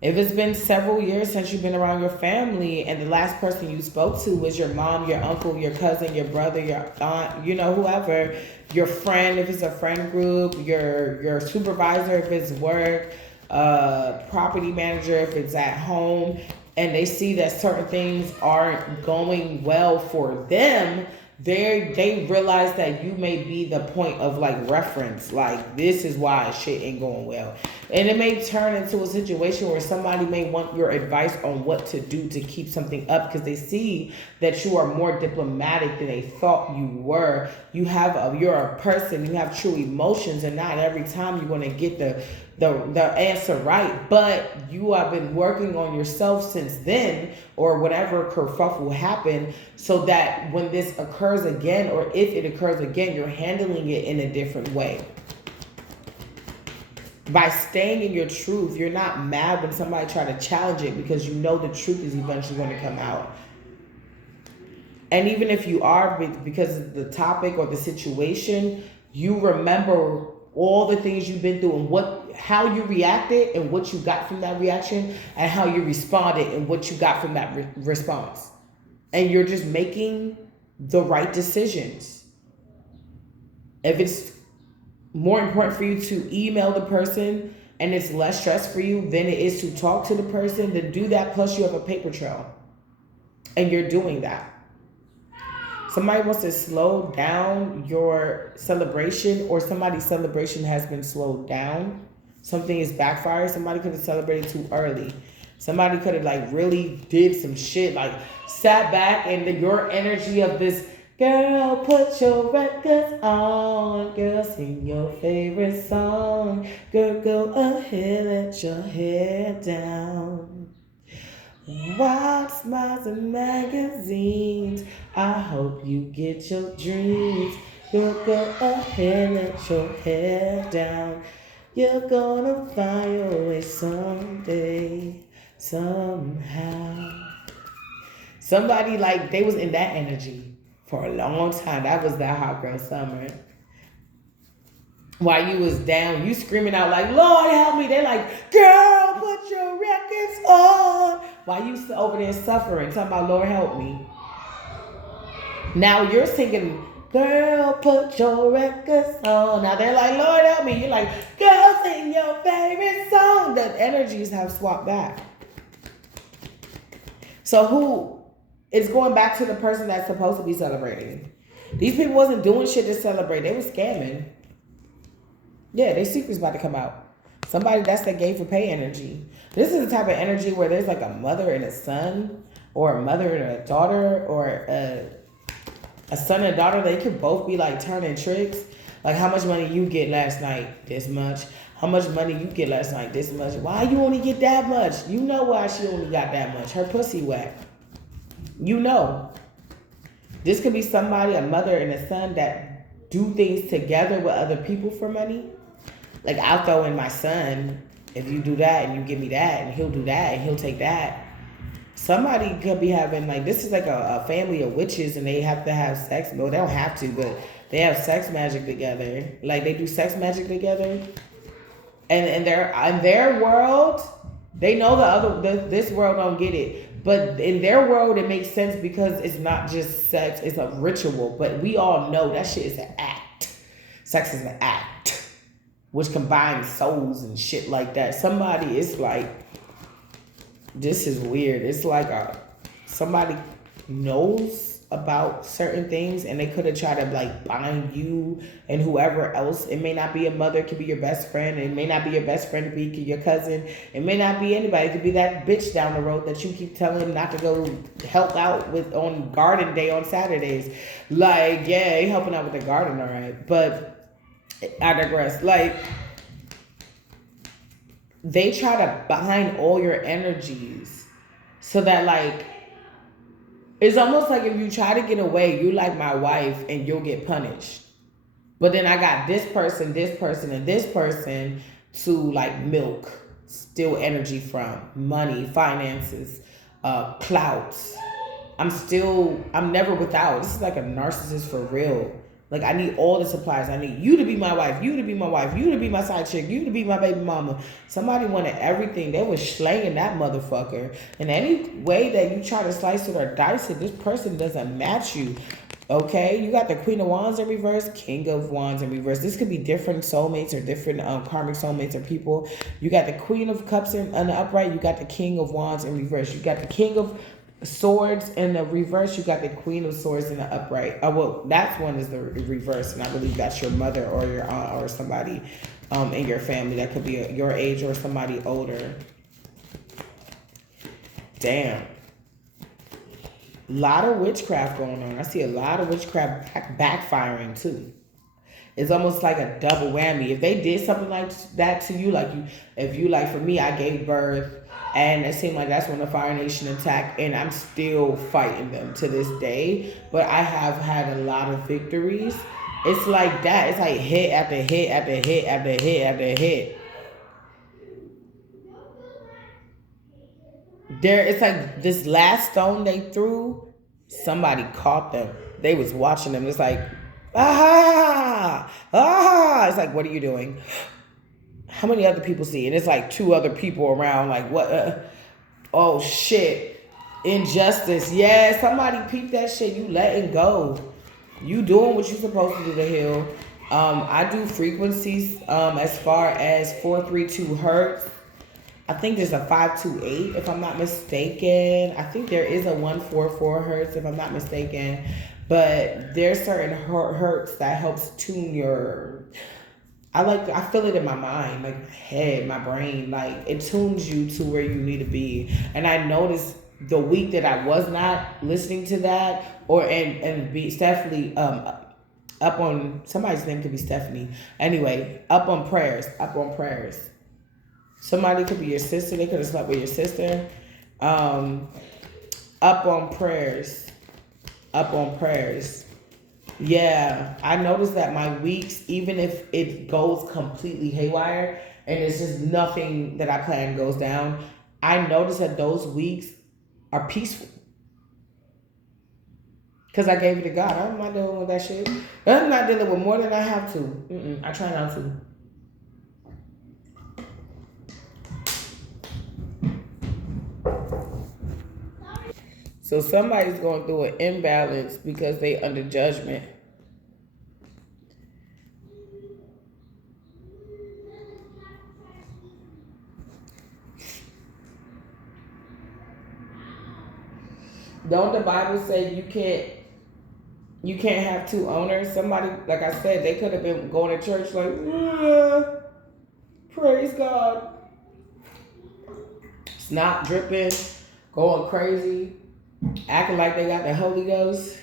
If it's been several years since you've been around your family and the last person you spoke to was your mom, your uncle, your cousin, your brother, your aunt, whoever, your friend, if it's a friend group, your supervisor, if it's work, property manager, if it's at home, and they see that certain things aren't going well for them, they realize that you may be the point of like reference, like this is why shit ain't going well. And it may turn into a situation where somebody may want your advice on what to do to keep something up because they see that you are more diplomatic than they thought you were. You're a person, you have true emotions, and not every time you're going to get the answer right, but you have been working on yourself since then, or whatever kerfuffle happened, so that when this occurs again, or if it occurs again, you're handling it in a different way. By staying in your truth, you're not mad when somebody try to challenge it because you know the truth is eventually going to come out. And even if you are, because of the topic or the situation, you remember all the things you've been through and how you reacted and what you got from that reaction, and how you responded and what you got from that response. And you're just making the right decisions. If it's more important for you to email the person and it's less stress for you than it is to talk to the person, then do that. Plus you have a paper trail and you're doing that. Somebody wants to slow down your celebration, or somebody's celebration has been slowed down. Something is backfired. Somebody could have celebrated too early. Somebody could have like really did some shit, like sat back, and your energy of this, girl, put your records on, girl, sing your favorite song, girl, go ahead, let your hair down. Wild smiles and magazines, I hope you get your dreams. You'll go ahead, let your hair down. You're gonna find your way someday, somehow. Somebody like they was in that energy for a long time. That was that hot girl summer. While you was down, you screaming out like, Lord help me. They like, girl, put your records on. While you over there suffering, talking about Lord help me. Now you're singing, girl, put your records on. Now they're like, Lord help me. You're like, girl, sing your favorite song. The energies have swapped back. So it's going back to the person that's supposed to be celebrating. These people wasn't doing shit to celebrate. They was scamming. Yeah, their secret's about to come out. Somebody, that's that game for pay energy. This is the type of energy where there's like a mother and a son, or a mother and a daughter, or a son and a daughter. They could both be like turning tricks. Like, how much money you get last night? This much. How much money you get last night? This much. Why you only get that much? You know why she only got that much. Her pussy wet. You know. This could be somebody, a mother and a son, that do things together with other people for money. Like, I'll throw in my son if you do that and you give me that, and he'll do that and he'll take that. Somebody could be having, like, this is like a family of witches, and they have to have sex. Well, they don't have to, but they have sex magic together. Like, they do sex magic together. And in their world, they know this world don't get it. But in their world, it makes sense because it's not just sex, it's a ritual. But we all know that shit is an act. Sex is an act, which combines souls and shit like that. Somebody is like, this is weird. It's like somebody knows about certain things, and they could have tried to like bind you and whoever else. It may not be a mother, it could be your best friend. It may not be your best friend, it could be your cousin. It may not be anybody. It could be that bitch down the road that you keep telling not to go help out with on garden day on Saturdays. Like, yeah, ain't helping out with the garden, all right. But I digress. Like, they try to bind all your energies so that, like, it's almost like if you try to get away, you like my wife, and you'll get punished. But then I got this person, and this person to like milk, steal energy from, money, finances, clout. I'm never without. This is like a narcissist for real. Like, I need all the supplies. I need you to be my wife, you to be my wife, you to be my side chick, you to be my baby mama. Somebody wanted everything. They was slanging that motherfucker. And any way that you try to slice it or dice it, this person doesn't match you. Okay? You got the Queen of Wands in reverse, King of Wands in reverse. This could be different soulmates or different karmic soulmates or people. You got the Queen of Cups in the upright. You got the King of Wands in reverse. You got the King of Swords in the reverse. You got the Queen of Swords in the upright. Oh, well, that one is the reverse, and I believe that's your mother or your aunt or somebody in your family. That could be your age or somebody older. Damn. A lot of witchcraft going on. I see a lot of witchcraft backfiring too. It's almost like a double whammy. If they did something like that to you, if you for me, I gave birth. And it seemed like that's when the Fire Nation attacked, and I'm still fighting them to this day. But I have had a lot of victories. It's like that. It's like hit after hit after hit after hit after hit. It's like this last stone they threw, somebody caught them. They was watching them. It's like, It's like, what are you doing? How many other people see? And it's like 2 other people around. Like, what? Oh, shit. Injustice. Yeah, somebody peep that shit. You letting go. You doing what you supposed to do to heal. I do frequencies as far as 432 hertz. I think there's a 528 if I'm not mistaken. I think there is a 144 hertz if I'm not mistaken. But there's certain hertz that helps tune your... I feel it in my mind, like my head, my brain, like it tunes you to where you need to be. And I noticed the week that I was not listening to that, and be Stephanie, up on somebody's name could be Stephanie. Anyway, up on prayers. Somebody could be your sister. They could have slept with your sister. Up on prayers. Yeah, I noticed that my weeks, even if it goes completely haywire and it's just nothing that I plan goes down, I notice that those weeks are peaceful. Because I gave it to God. I'm not dealing with that shit. I'm not dealing with more than I have to. I try not to. So somebody's going through an imbalance because they under judgment. Don't the Bible say you can't have 2 owners? Somebody, like I said, they could have been going to church like, praise God. Snot dripping, going crazy, acting like they got the Holy Ghost.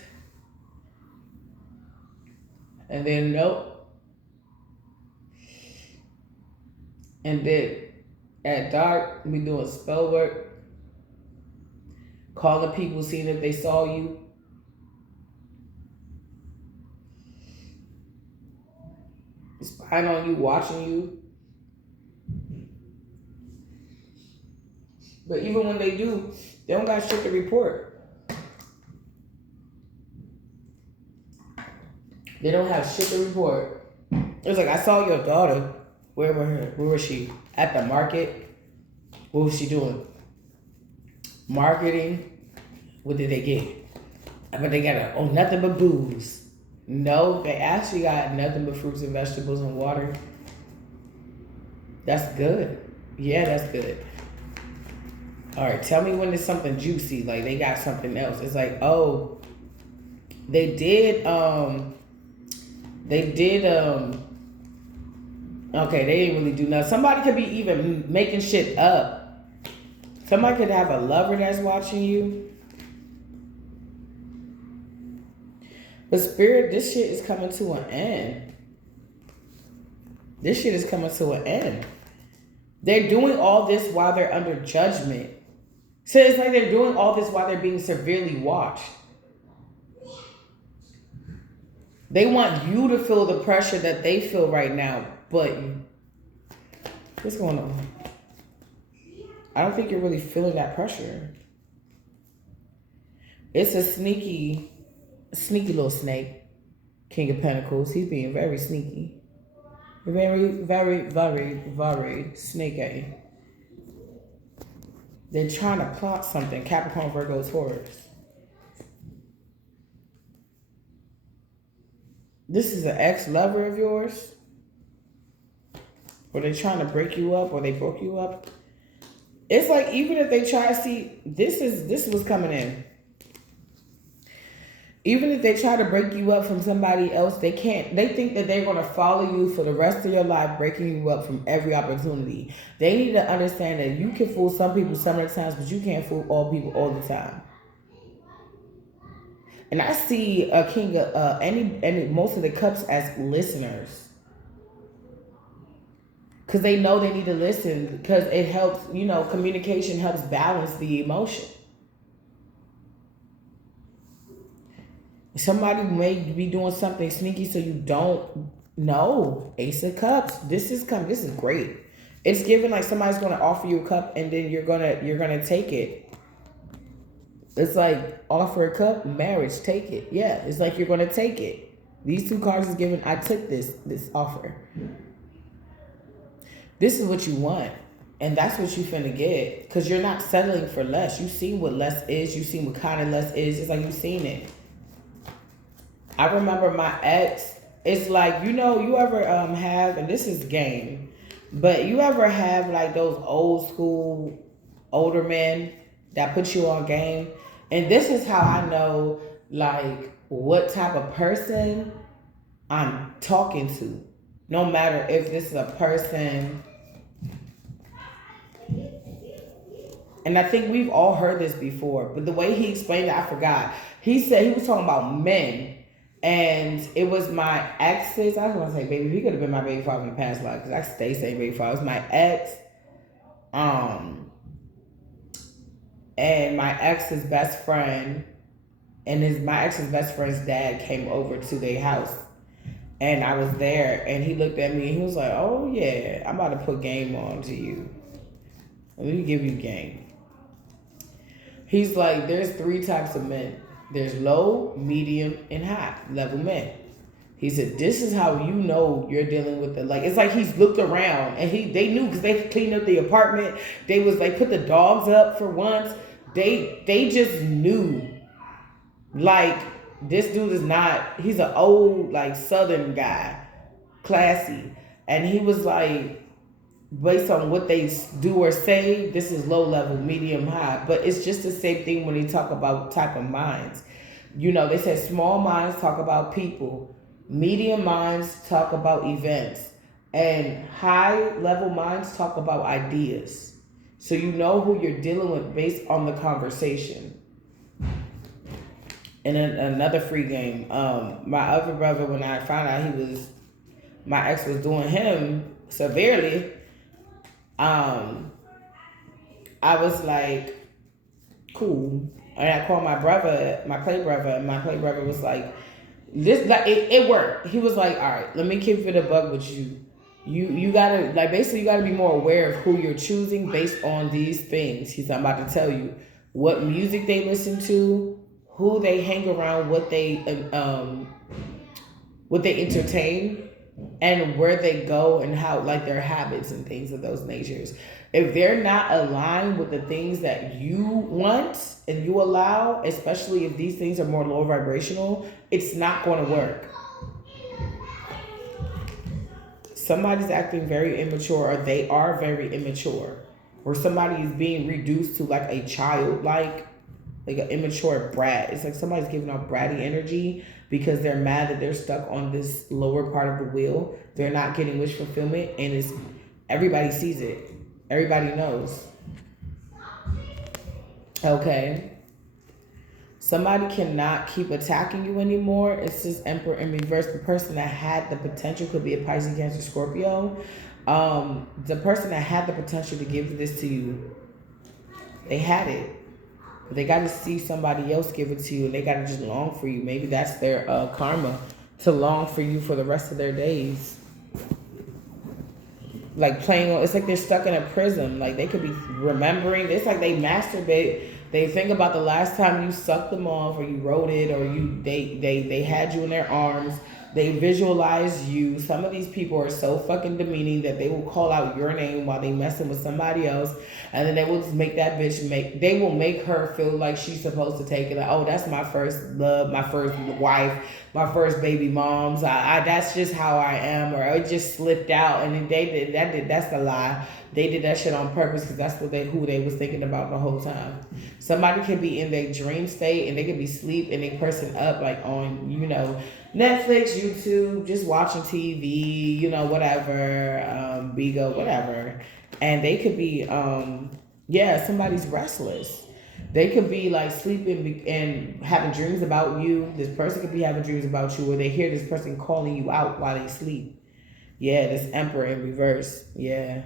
And then nope. And then at dark, we doing spell work. Calling people, seeing if they saw you. Spying on you, watching you. But even when they do, they don't got shit to report. They don't have shit to report. It's like, I saw your daughter. Where was she? At the market. What was she doing? Marketing. What did they get? But they got nothing but booze. No, they actually got nothing but fruits and vegetables and water. That's good. Yeah, that's good. All right, tell me when there's something juicy, like they got something else. It's like, oh, they did, okay, they didn't really do nothing. Somebody could be even making shit up. Somebody could have a lover that's watching you. But Spirit, this shit is coming to an end. This shit is coming to an end. They're doing all this while they're under judgment. So it's like they're doing all this while they're being severely watched. They want you to feel the pressure that they feel right now. But what's going on? I don't think you're really feeling that pressure. It's a sneaky little snake. King of Pentacles. He's being very sneaky. Very, very, very, very snaky. They're trying to plot something. Capricorn, Virgo, Taurus. This is an ex-lover of yours? Or they're trying to break you up, or they broke you up? It's like, even if they try to see, this is what's coming in. Even if they try to break you up from somebody else, they can't. They think that they're going to follow you for the rest of your life, breaking you up from every opportunity. They need to understand that you can fool some people some of the times, but you can't fool all people all the time. And I see a king of any most of the cups as listeners, because they know they need to listen, because it helps. Communication helps balance the emotion. Somebody may be doing something sneaky so you don't know. Ace of Cups. This is great. It's given like somebody's gonna offer you a cup and then you're gonna take it. It's like offer a cup, marriage, take it. Yeah, it's like you're gonna take it. These two cards is given. I took this offer. This is what you want. And that's what you finna get. Because you're not settling for less. You've seen what less is. You've seen what kind of less is. It's like you've seen it. I remember my ex, it's like, you ever have, and this is game, but you ever have like those old school, older men that put you on game? And this is how I know like what type of person I'm talking to. No matter if this is a person, and I think we've all heard this before, but the way he explained it, I forgot. He said he was talking about men. And it was my ex's. I was going to say, baby, he could have been my baby father in the past life, because I stay saying baby father. It was my ex. And my ex's best friend, and my ex's best friend's dad came over to their house. And I was there, and he looked at me, and he was like, oh, yeah, I'm about to put game on to you. Let me give you game. He's like, there's 3 types of men. There's low, medium, and high level men. He said, this is how you know you're dealing with it. Like, it's like he's looked around, and they knew, because they cleaned up the apartment. They put the dogs up for once. They just knew, like, this dude is not, he's an old, like, Southern guy, classy. And he was like, based on what they do or say, this is low level, medium, high. But it's just the same thing when they talk about type of minds. They said small minds talk about people, medium minds talk about events, and high level minds talk about ideas. So you know who you're dealing with based on the conversation. And then another free game. My other brother, when I found out my ex was doing him severely, I was like, cool. And I called my brother, my play brother, and my play brother was like, this, like, it worked. He was like, all right, let me keep it a bug with you. You gotta, like, basically you gotta be more aware of who you're choosing based on these things. I'm about to tell you what music they listen to, who they hang around, what they entertain, and where they go, and how, like, their habits and things of those natures. If they're not aligned with the things that you want and you allow, especially if these things are more low vibrational, it's not going to work. Somebody's acting very immature, or they are very immature, or somebody is being reduced to like a child, like an immature brat. It's like somebody's giving off bratty energy because they're mad that they're stuck on this lower part of the wheel. They're not getting wish fulfillment, and everybody sees it. Everybody knows. Okay. Somebody cannot keep attacking you anymore. It's just Emperor in reverse. The person that had the potential could be a Pisces, Cancer, Scorpio. The person that had the potential to give this to you, they had it. They got to see somebody else give it to you, and they got to just long for you. Maybe that's their karma, to long for you for the rest of their days. Like it's like they're stuck in a prison. Like they could be remembering. It's like they masturbate They think about the last time you sucked them off, or you wrote it, or they had you in their arms. They visualize you. Some of these people are so fucking demeaning that they will call out your name while they messing with somebody else, and then they will just make that bitch they will make her feel like she's supposed to take it. Like, oh, that's my first love, my first wife, my first baby moms. I that's just how I am, or it just slipped out, and then that's the lie. They did that shit on purpose because that's who they was thinking about the whole time. Somebody could be in their dream state and they could be asleep and they person up like on, Netflix, YouTube, just watching TV, whatever, Bigo, whatever. And they could be, somebody's restless. They could be like sleeping and having dreams about you. This person could be having dreams about you, or they hear this person calling you out while they sleep. Yeah, this Emperor in reverse. Yeah,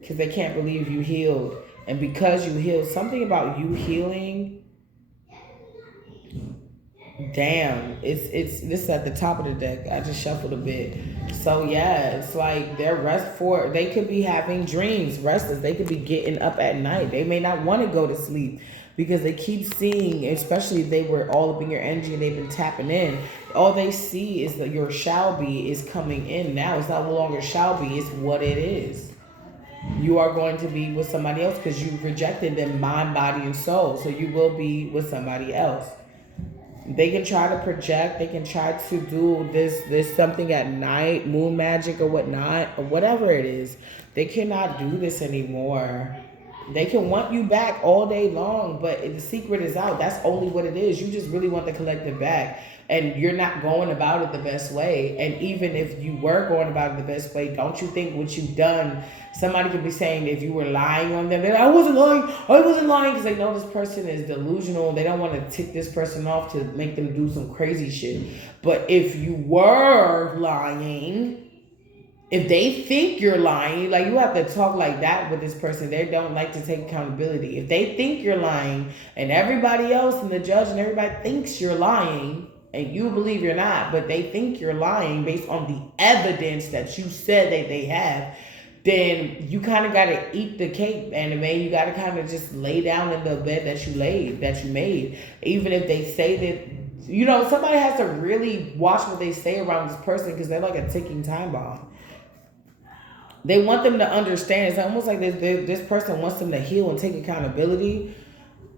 because they can't believe you healed. And because you healed, something about you healing, damn, it's this is at the top of the deck. I just shuffled a bit. So yeah, it's like they could be having dreams, restless. They could be getting up at night. They may not want to go to sleep because they keep seeing, especially if they were all up in your energy and they've been tapping in, all they see is that your shall be is coming in now. It's not no longer shall be, it's what it is. You are going to be with somebody else because you rejected them mind, body, and soul. So you will be with somebody else. They can try to project. They can try to do this something at night, moon magic or whatnot, or whatever it is. They cannot do this anymore. They can want you back all day long, but the secret is out. That's only what it is. You just really want the collective back. And you're not going about it the best way. And even if you were going about it the best way, don't you think what you've done, somebody could be saying if you were lying on them, I wasn't lying, because they know this person is delusional. They don't want to tick this person off to make them do some crazy shit. But if you were lying, if they think you're lying, like you have to talk like that with this person. They don't like to take accountability. If they think you're lying and everybody else and the judge and everybody thinks you're lying, and you believe you're not, but they think you're lying based on the evidence that you said that they have, then you kind of got to eat the cake, anime. You got to kind of just lay down in the bed that you made. Even if they say that, somebody has to really watch what they say around this person because they're like a ticking time bomb. They want them to understand. It's almost like this person wants them to heal and take accountability.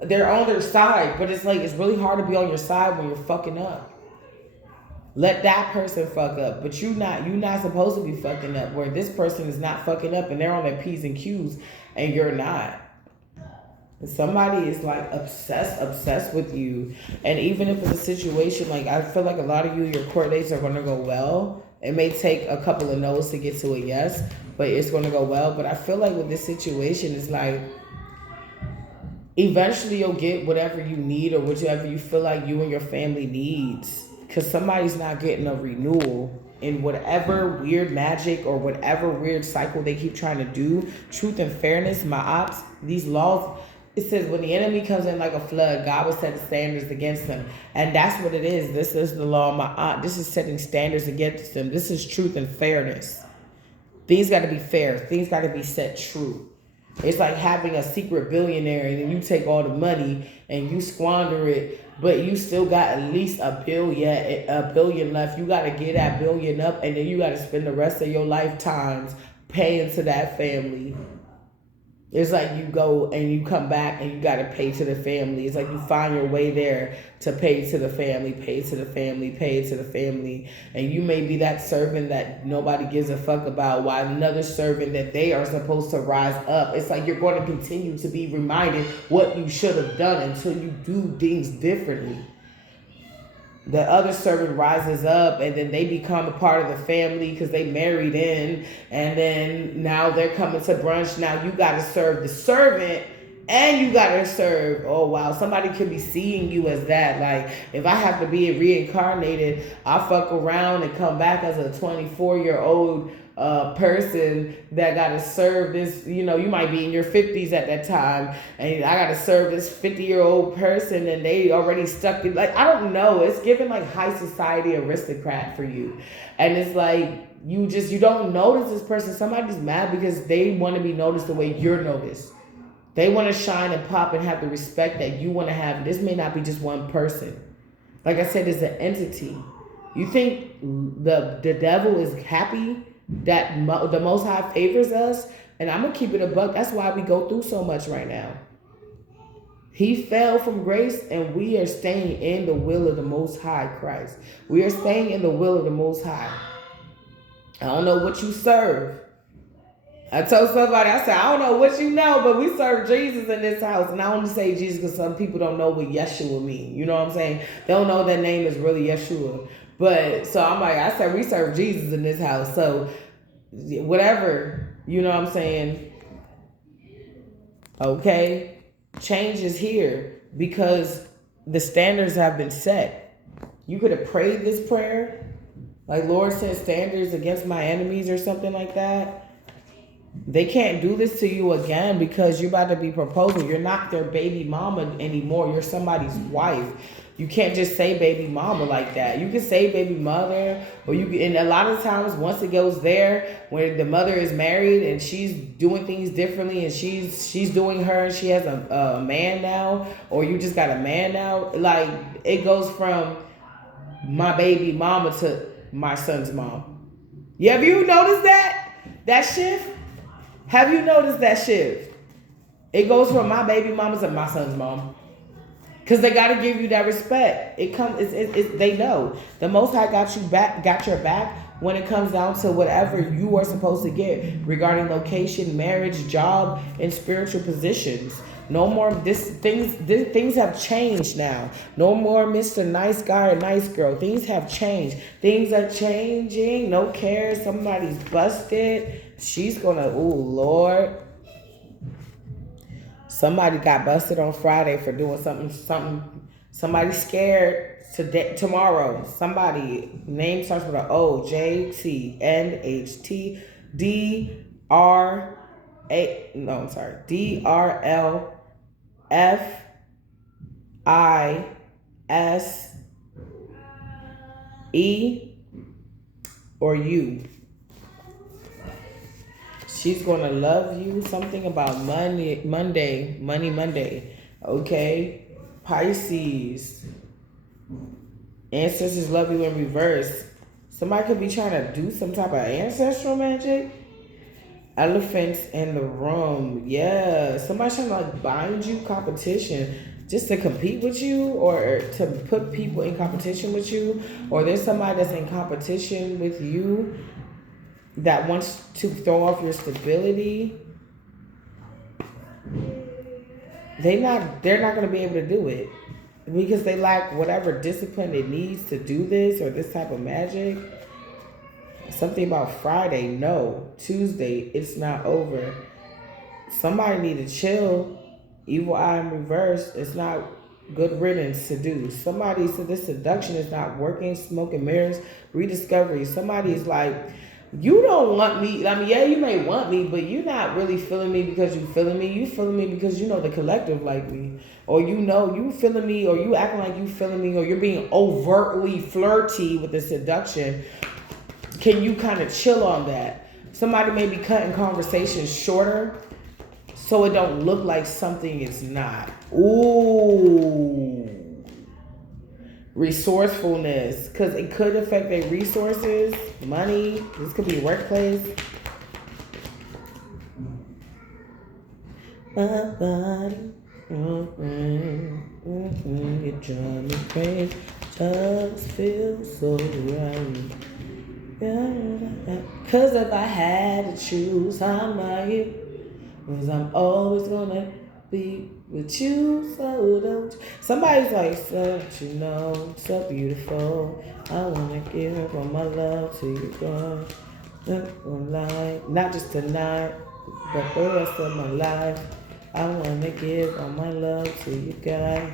They're on their side, but it's like it's really hard to be on your side when you're fucking up. Let that person fuck up, but you're not supposed to be fucking up. Where this person is not fucking up and they're on their P's and Q's, and you're not. Somebody is like obsessed with you, and even if it's a situation like I feel like a lot of your court dates are gonna go well. It may take a couple of no's to get to a yes, but it's gonna go well. But I feel like with this situation, it's like, eventually you'll get whatever you need or whatever you feel like you and your family needs. Because somebody's not getting a renewal in whatever weird magic or whatever weird cycle they keep trying to do. Truth and fairness, ma'at, these laws, it says when the enemy comes in like a flood, God will set the standards against them. And that's what it is. This is the law, ma'at. This is setting standards against them. This is truth and fairness. Things got to be fair. Things got to be set true. It's like having a secret billionaire and then you take all the money and you squander it, but you still got at least a billion left. You got to get that billion up, and then you got to spend the rest of your lifetimes paying to that family. It's like you go and you come back and you got to pay to the family. It's like you find your way there to pay to the family, pay to the family, pay to the family. And you may be that servant that nobody gives a fuck about, while another servant that they are supposed to rise up. It's like you're going to continue to be reminded what you should have done until you do things differently. The other servant rises up and then they become a part of the family because they married in, and then now they're coming to brunch. Now you got to serve the servant and you got to serve. Oh, wow. Somebody could be seeing you as that. Like, if I have to be reincarnated, I fuck around and come back as a 24-year-old person that got to serve this, you might be in your 50s at that time, and I got to serve this 50-year-old person and they already stuck in, like, I don't know, it's giving like high society aristocrat for you. And it's like, you don't notice this person. Somebody's mad because they want to be noticed the way you're noticed. They want to shine and pop and have the respect that you want to have. This may not be just one person. Like I said, it's an entity. You think the devil is happy that the Most High favors us? And I'm going to keep it a buck. That's why we go through so much right now. He fell from grace, and we are staying in the will of the Most High Christ. We are staying in the will of the Most High. I don't know what you serve. I told somebody, I said, I don't know what you know, but we serve Jesus in this house. And I only say Jesus because some people don't know what Yeshua means. You know what I'm saying? They don't know that name is really Yeshua. But so I'm like, I said, we serve Jesus in this house. So whatever, you know what I'm saying? Okay. Change is here because the standards have been set. You could have prayed this prayer, like Lord set standards against my enemies or something like that. They can't do this to you again because you're about to be proposing. You're not their baby mama anymore. You're somebody's wife. You can't just say baby mama like that. You can say baby mother, or you can, and a lot of times once it goes there, when the mother is married and she's doing things differently and she's doing her and she has a man now, or you just got a man now, like it goes from my baby mama to my son's mom. Yeah, have you noticed that shift? Have you noticed that shift? It goes from my baby mama to my son's mom. Because they got to give you that respect. It comes. They know the Most High got your back when it comes down to whatever you are supposed to get regarding location, marriage, job, and spiritual positions. No more things have changed now. No more Mr. Nice Guy or Nice Girl. Things have changed. Things are changing. No care. Somebody's busted. She's gonna. Oh Lord. Somebody got busted on Friday for doing something. Somebody scared today, tomorrow. Somebody name starts with an O, J T N H T D R A. No, I'm sorry. D R L F I S E or U. She's going to love you. Something about money Monday. Okay? Pisces. Ancestors love you in reverse. Somebody could be trying to do some type of ancestral magic. Elephants in the room. Yeah. Somebody trying to like bind you, competition, just to compete with you or to put people in competition with you. Or there's somebody that's in competition with you that wants to throw off your stability. They're not going to be able to do it because they lack whatever discipline it needs to do this or this type of magic. Something about Friday, no. Tuesday, it's not over. Somebody need to chill. Evil eye in reverse, it's not good riddance to do. Somebody said this seduction is not working. Smoke and mirrors, rediscovery. Somebody's like, you don't want me. I mean, yeah, you may want me, but you're not really feeling me because you feeling me. You feeling me because you know the collective like me. Or you know you feeling me, or you acting like you feeling me, or you're being overtly flirty with the seduction. Can you kind of chill on that? Somebody may be cutting conversations shorter so it don't look like something is not. Ooh. Resourcefulness, because it could affect their resources, money. This could be workplace. My body, you drive me crazy, just feel so right. Cause if I had to choose, I'm not you. Cause I'm always gonna be with you, so don't you. Somebody's like, so you know, so beautiful. I wanna give all my love to you, girl. Not just tonight, but the rest of my life. I wanna give all my love to you, guys.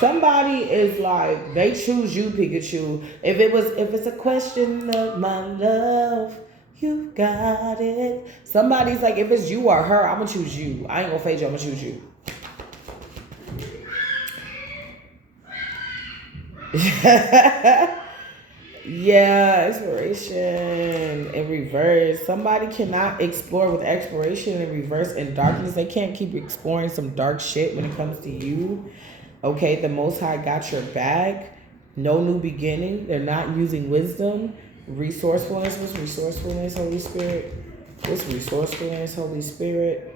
Somebody is like, they choose you, Pikachu. If it's a question of my love, you got it. Somebody's like, if it's you or her, I'm gonna choose you. I ain't gonna fade you, I'm gonna choose you. Yeah, exploration in reverse. Somebody cannot explore with exploration in reverse and darkness. They can't keep exploring some dark shit when it comes to you. Okay, the Most High got your back. No new beginning. They're not using wisdom. Resourcefulness. What's resourcefulness, Holy Spirit? What's resourcefulness, Holy Spirit?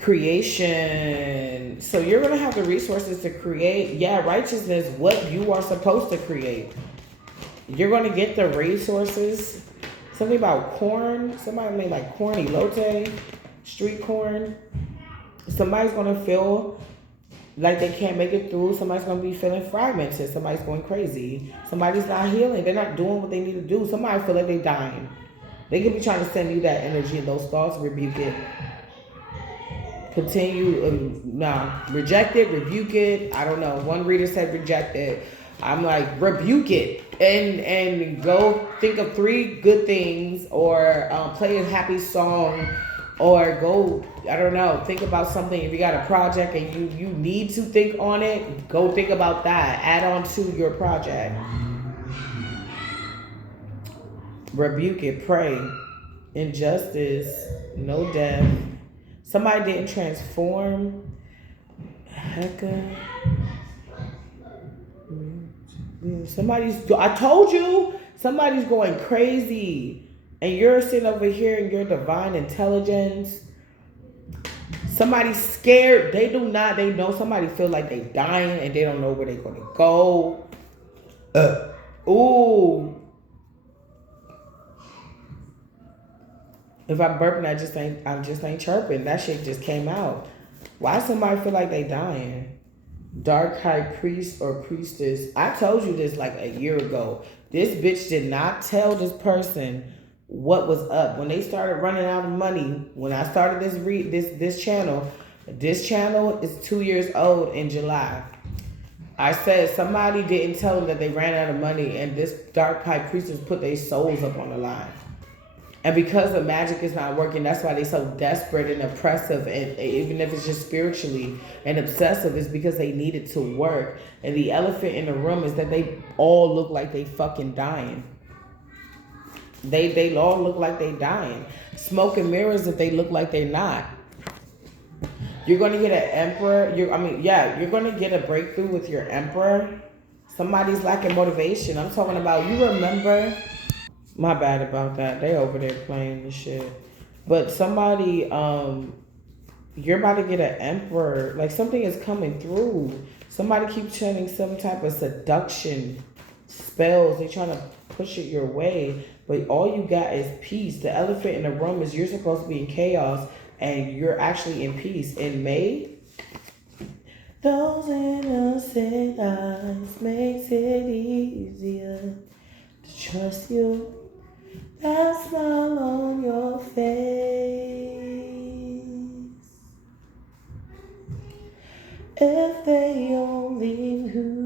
Creation. So you're going to have the resources to create. Yeah, righteousness, what you are supposed to create. You're going to get the resources. Something about corn. Somebody made like corn elote, street corn. Somebody's going to feel like they can't make it through. Somebody's going to be feeling fragmented. Somebody's going crazy. Somebody's not healing. They're not doing what they need to do. Somebody feel like they're dying. They could be trying to send you that energy and those thoughts. Rebuke it. Continue. Reject it. Rebuke it. I don't know. One reader said reject it. I'm like, rebuke it and go think of 3 good things, or play a happy song, or go, I don't know, think about something. If you got a project and you need to think on it, go think about that. Add on to your project. Rebuke it. Pray. Injustice. No death. Somebody didn't transform. Hecka. I told you, somebody's going crazy. And you're sitting over here in your divine intelligence. Somebody's scared. They know somebody feel like they dying and they don't know where they're going to go. Ooh. If I'm burping, I just ain't chirping. That shit just came out. Why somebody feel like they dying? Dark high priest or priestess. I told you this like a year ago. This bitch did not tell this person what was up. When they started running out of money, when I started this channel is 2 years old in July. I said somebody didn't tell them that they ran out of money, and this dark high priestess put their souls up on the line. And because the magic is not working, that's why they're so desperate and oppressive, and even if it's just spiritually and obsessive, is because they need it to work. And the elephant in the room is that they all look like they fucking dying. They all look like they dying. Smoke and mirrors if they look like they're not. You're gonna get an emperor. You're gonna get a breakthrough with your emperor. Somebody's lacking motivation. I'm talking about, you remember. My bad about that. They over there playing this shit. But somebody, you're about to get an emperor. Like something is coming through. Somebody keeps chanting some type of seduction spells. They're trying to push it your way. But all you got is peace. The elephant in the room is you're supposed to be in chaos and you're actually in peace. In May, those innocent eyes makes it easier to trust you. That smile on your face. If they only knew.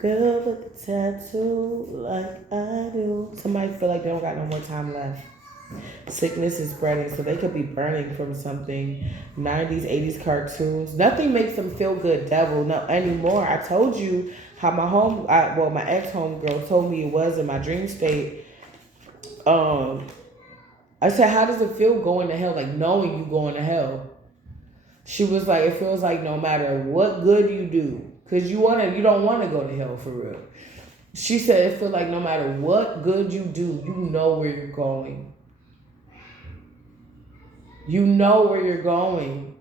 Girl with the tattoo like I do. Somebody feel like they don't got no more time left. Sickness is spreading, so they could be burning from something. 90s, 80s cartoons. Nothing makes them feel good, devil, no anymore. I told you how my ex homegirl told me it was in my dream state. I said, how does it feel going to hell? Like knowing you going to hell. She was like, it feels like no matter what good you do, because you don't want to go to hell for real. She said it feels like no matter what good you do, you know where you're going. You know where you're going.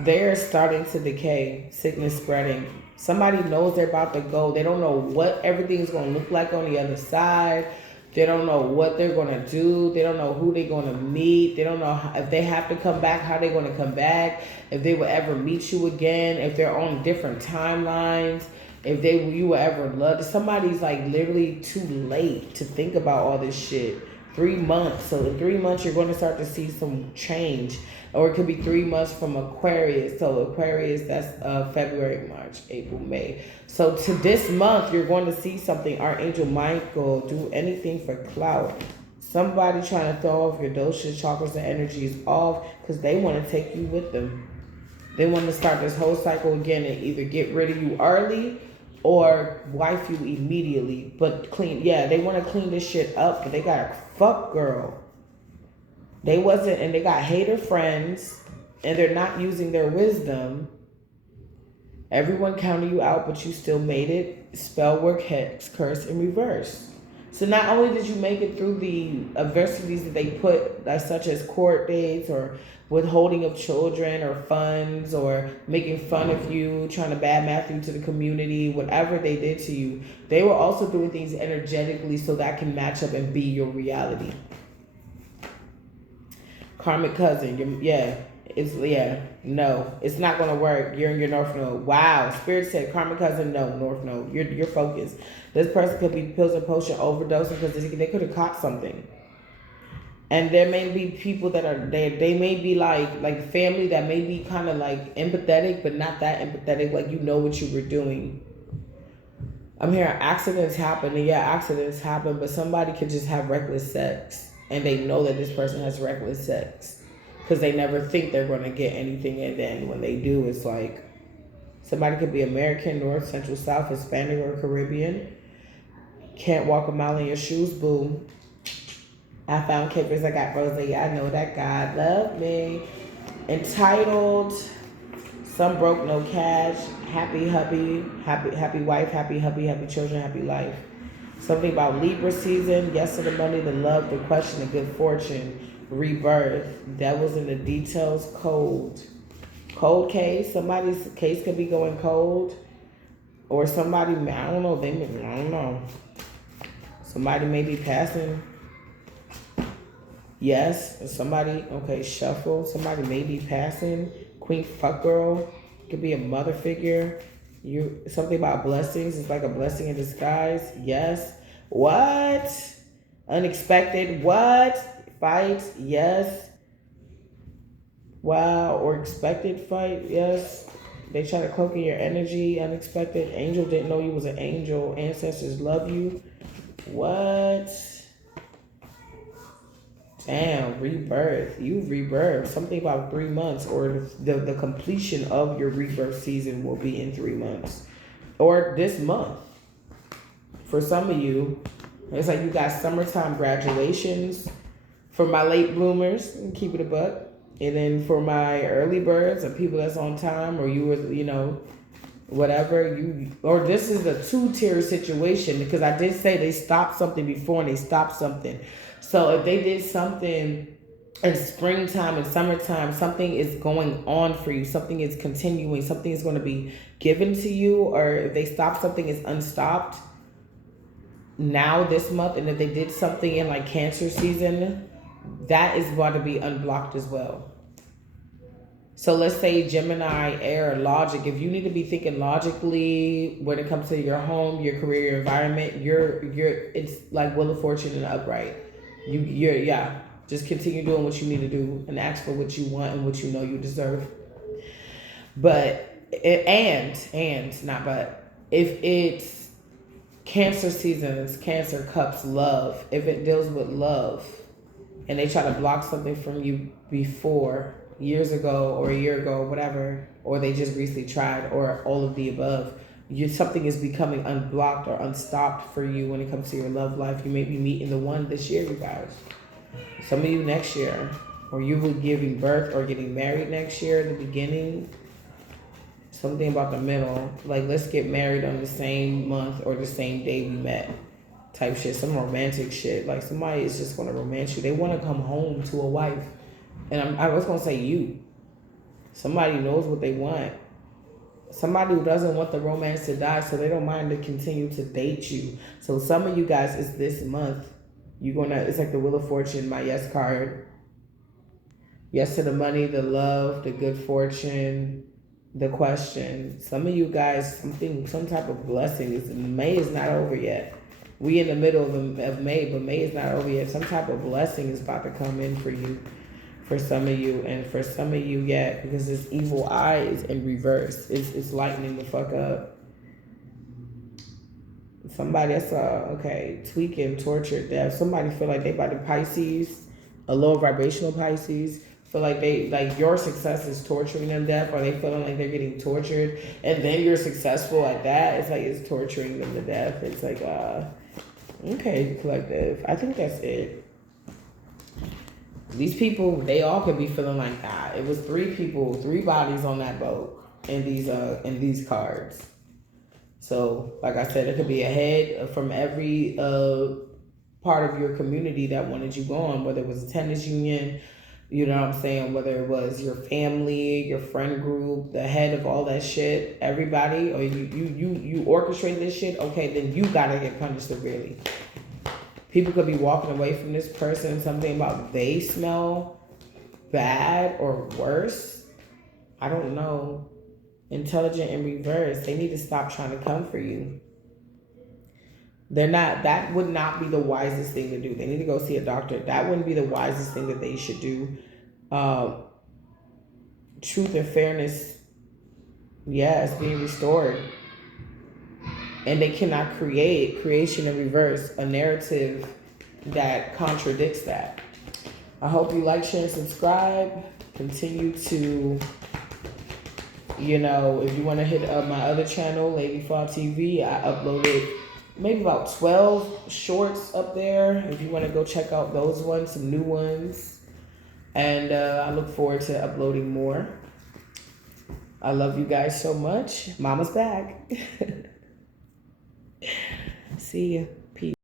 They're starting to decay, sickness spreading. Somebody knows they're about to go. They don't know what everything's going to look like on the other side. They don't know what they're going to do. They don't know who they're going to meet. They don't know if they have to come back, how they're going to come back, if they will ever meet you again, if they're on different timelines, if you will ever love. Somebody's like literally too late to think about all this shit. 3 months. So in 3 months, you're going to start to see some change. Or it could be 3 months from Aquarius. So Aquarius, that's February, March, April, May. So to this month, you're going to see something. Archangel Michael, do anything for clout. Somebody trying to throw off your dosha chakras and energies off because they want to take you with them. They want to start this whole cycle again and either get rid of you early or wife you immediately. But clean, yeah, they want to clean this shit up, but they got a fuck girl. They wasn't, and they got hater friends, and they're not using their wisdom. Everyone counted you out, but you still made it. Spell work, hex, curse, in reverse. So not only did you make it through the adversities that they put, like such as court dates or withholding of children or funds or making fun of you, trying to badmouth you to the community, whatever they did to you, they were also doing things energetically so that can match up and be your reality. Karmic cousin, no, it's not gonna work. You're in your North Node. Wow, Spirit said karmic cousin, no, North Node. You're focused. This person could be pills and potion overdosing because they could have caught something. And there may be people that are they may be like family that may be kind of like empathetic, but not that empathetic. Like you know what you were doing. I'm hearing accidents happen, and yeah, accidents happen, but somebody could just have reckless sex, and they know that this person has reckless sex because they never think they're going to get anything, and then when they do, it's like somebody could be American, North, Central, South, Hispanic, or Caribbean. Can't walk a mile in your shoes, boo. I found capers, I got rose. I know that God loved me. Entitled, some broke, no cash. Happy hubby, happy wife, happy hubby, happy children, happy life. Something about Libra season, yes to the money, the love, the question, the good fortune, rebirth. Devils in the details, cold. Cold case, somebody's case could be going cold. Or somebody, I don't know. Somebody may be passing. Yes, somebody, okay, shuffle. Somebody may be passing. Queen fuck girl. Could be a mother figure. Something about blessings. It's like a blessing in disguise. Yes. What? Unexpected. What? Fight. Yes. Wow. Or expected fight. Yes. They try to cloak in your energy. Unexpected. Angel didn't know you was an angel. Ancestors love you. What? Damn, rebirth. You rebirth. Something about 3 months, or the completion of your rebirth season will be in 3 months. Or this month. For some of you, it's like you got summertime graduations. For my late bloomers, keep it a buck. And then for my early birds and people that's on time, or you were, whatever, or this is a 2-tier situation, because I did say they stopped something before and they stopped something. So if they did something in springtime and summertime, something is going on for you. Something is continuing. Something is going to be given to you. Or if they stop something, it's unstopped now this month. And if they did something in like Cancer season, that is going to be unblocked as well. So let's say Gemini, air, logic. If you need to be thinking logically when it comes to your home, your career, your environment, it's like Wheel of Fortune and upright. Just continue doing what you need to do and ask for what you want and what you know you deserve. But if it's Cancer seasons, Cancer cups, love. If it deals with love, and they try to block something from you before, years ago or a year ago, whatever, or they just recently tried, or all of the above, something is becoming unblocked or unstopped for you when it comes to your love life. You may be meeting the one this year, you guys. Some of you next year, or you will be giving birth or getting married next year in the beginning. Something about the middle, like let's get married on the same month or the same day we met, type shit. Some romantic shit, like somebody is just going to romance you. They want to come home to a wife. And I was going to say you. Somebody knows what they want. Somebody who doesn't want the romance to die, so they don't mind to continue to date you. So some of you guys, it's this month. It's like the Wheel of Fortune, my yes card. Yes to the money, the love, the good fortune, the question. Some of you guys, some type of blessing. May is not over yet. We in the middle of May, but May is not over yet. Some type of blessing is about to come in for you. For some of you, and for some of you, because this evil eye is in reverse. It's lightening the fuck up. Somebody I saw, okay, tweaking, tortured, death. Somebody feel like they by the Pisces, a low vibrational Pisces. Feel like they like your success is torturing them death, or they feeling like they're getting tortured, and then you're successful at that. It's like it's torturing them to death. It's like okay, collective. I think that's it. These people, they all could be feeling like that. It was 3 people, 3 bodies on that boat in these cards. So, like I said, it could be a head from every part of your community that wanted you gone, whether it was a tennis union, you know what I'm saying, whether it was your family, your friend group, the head of all that shit, everybody, or you orchestrated this shit, okay, then you gotta get punished severely. People could be walking away from this person, something about they smell bad or worse. I don't know. Intelligent in reverse. They need to stop trying to come for you. That would not be the wisest thing to do. They need to go see a doctor. That wouldn't be the wisest thing that they should do. Truth and fairness, yes, being restored. And they cannot create creation in reverse, a narrative that contradicts that. I hope you like, share, and subscribe. Continue to, you know, if you want to hit my other channel, Lady Fall TV, I uploaded maybe about 12 shorts up there. If you want to go check out those ones, some new ones. And I look forward to uploading more. I love you guys so much. Mama's back. See ya. Peace.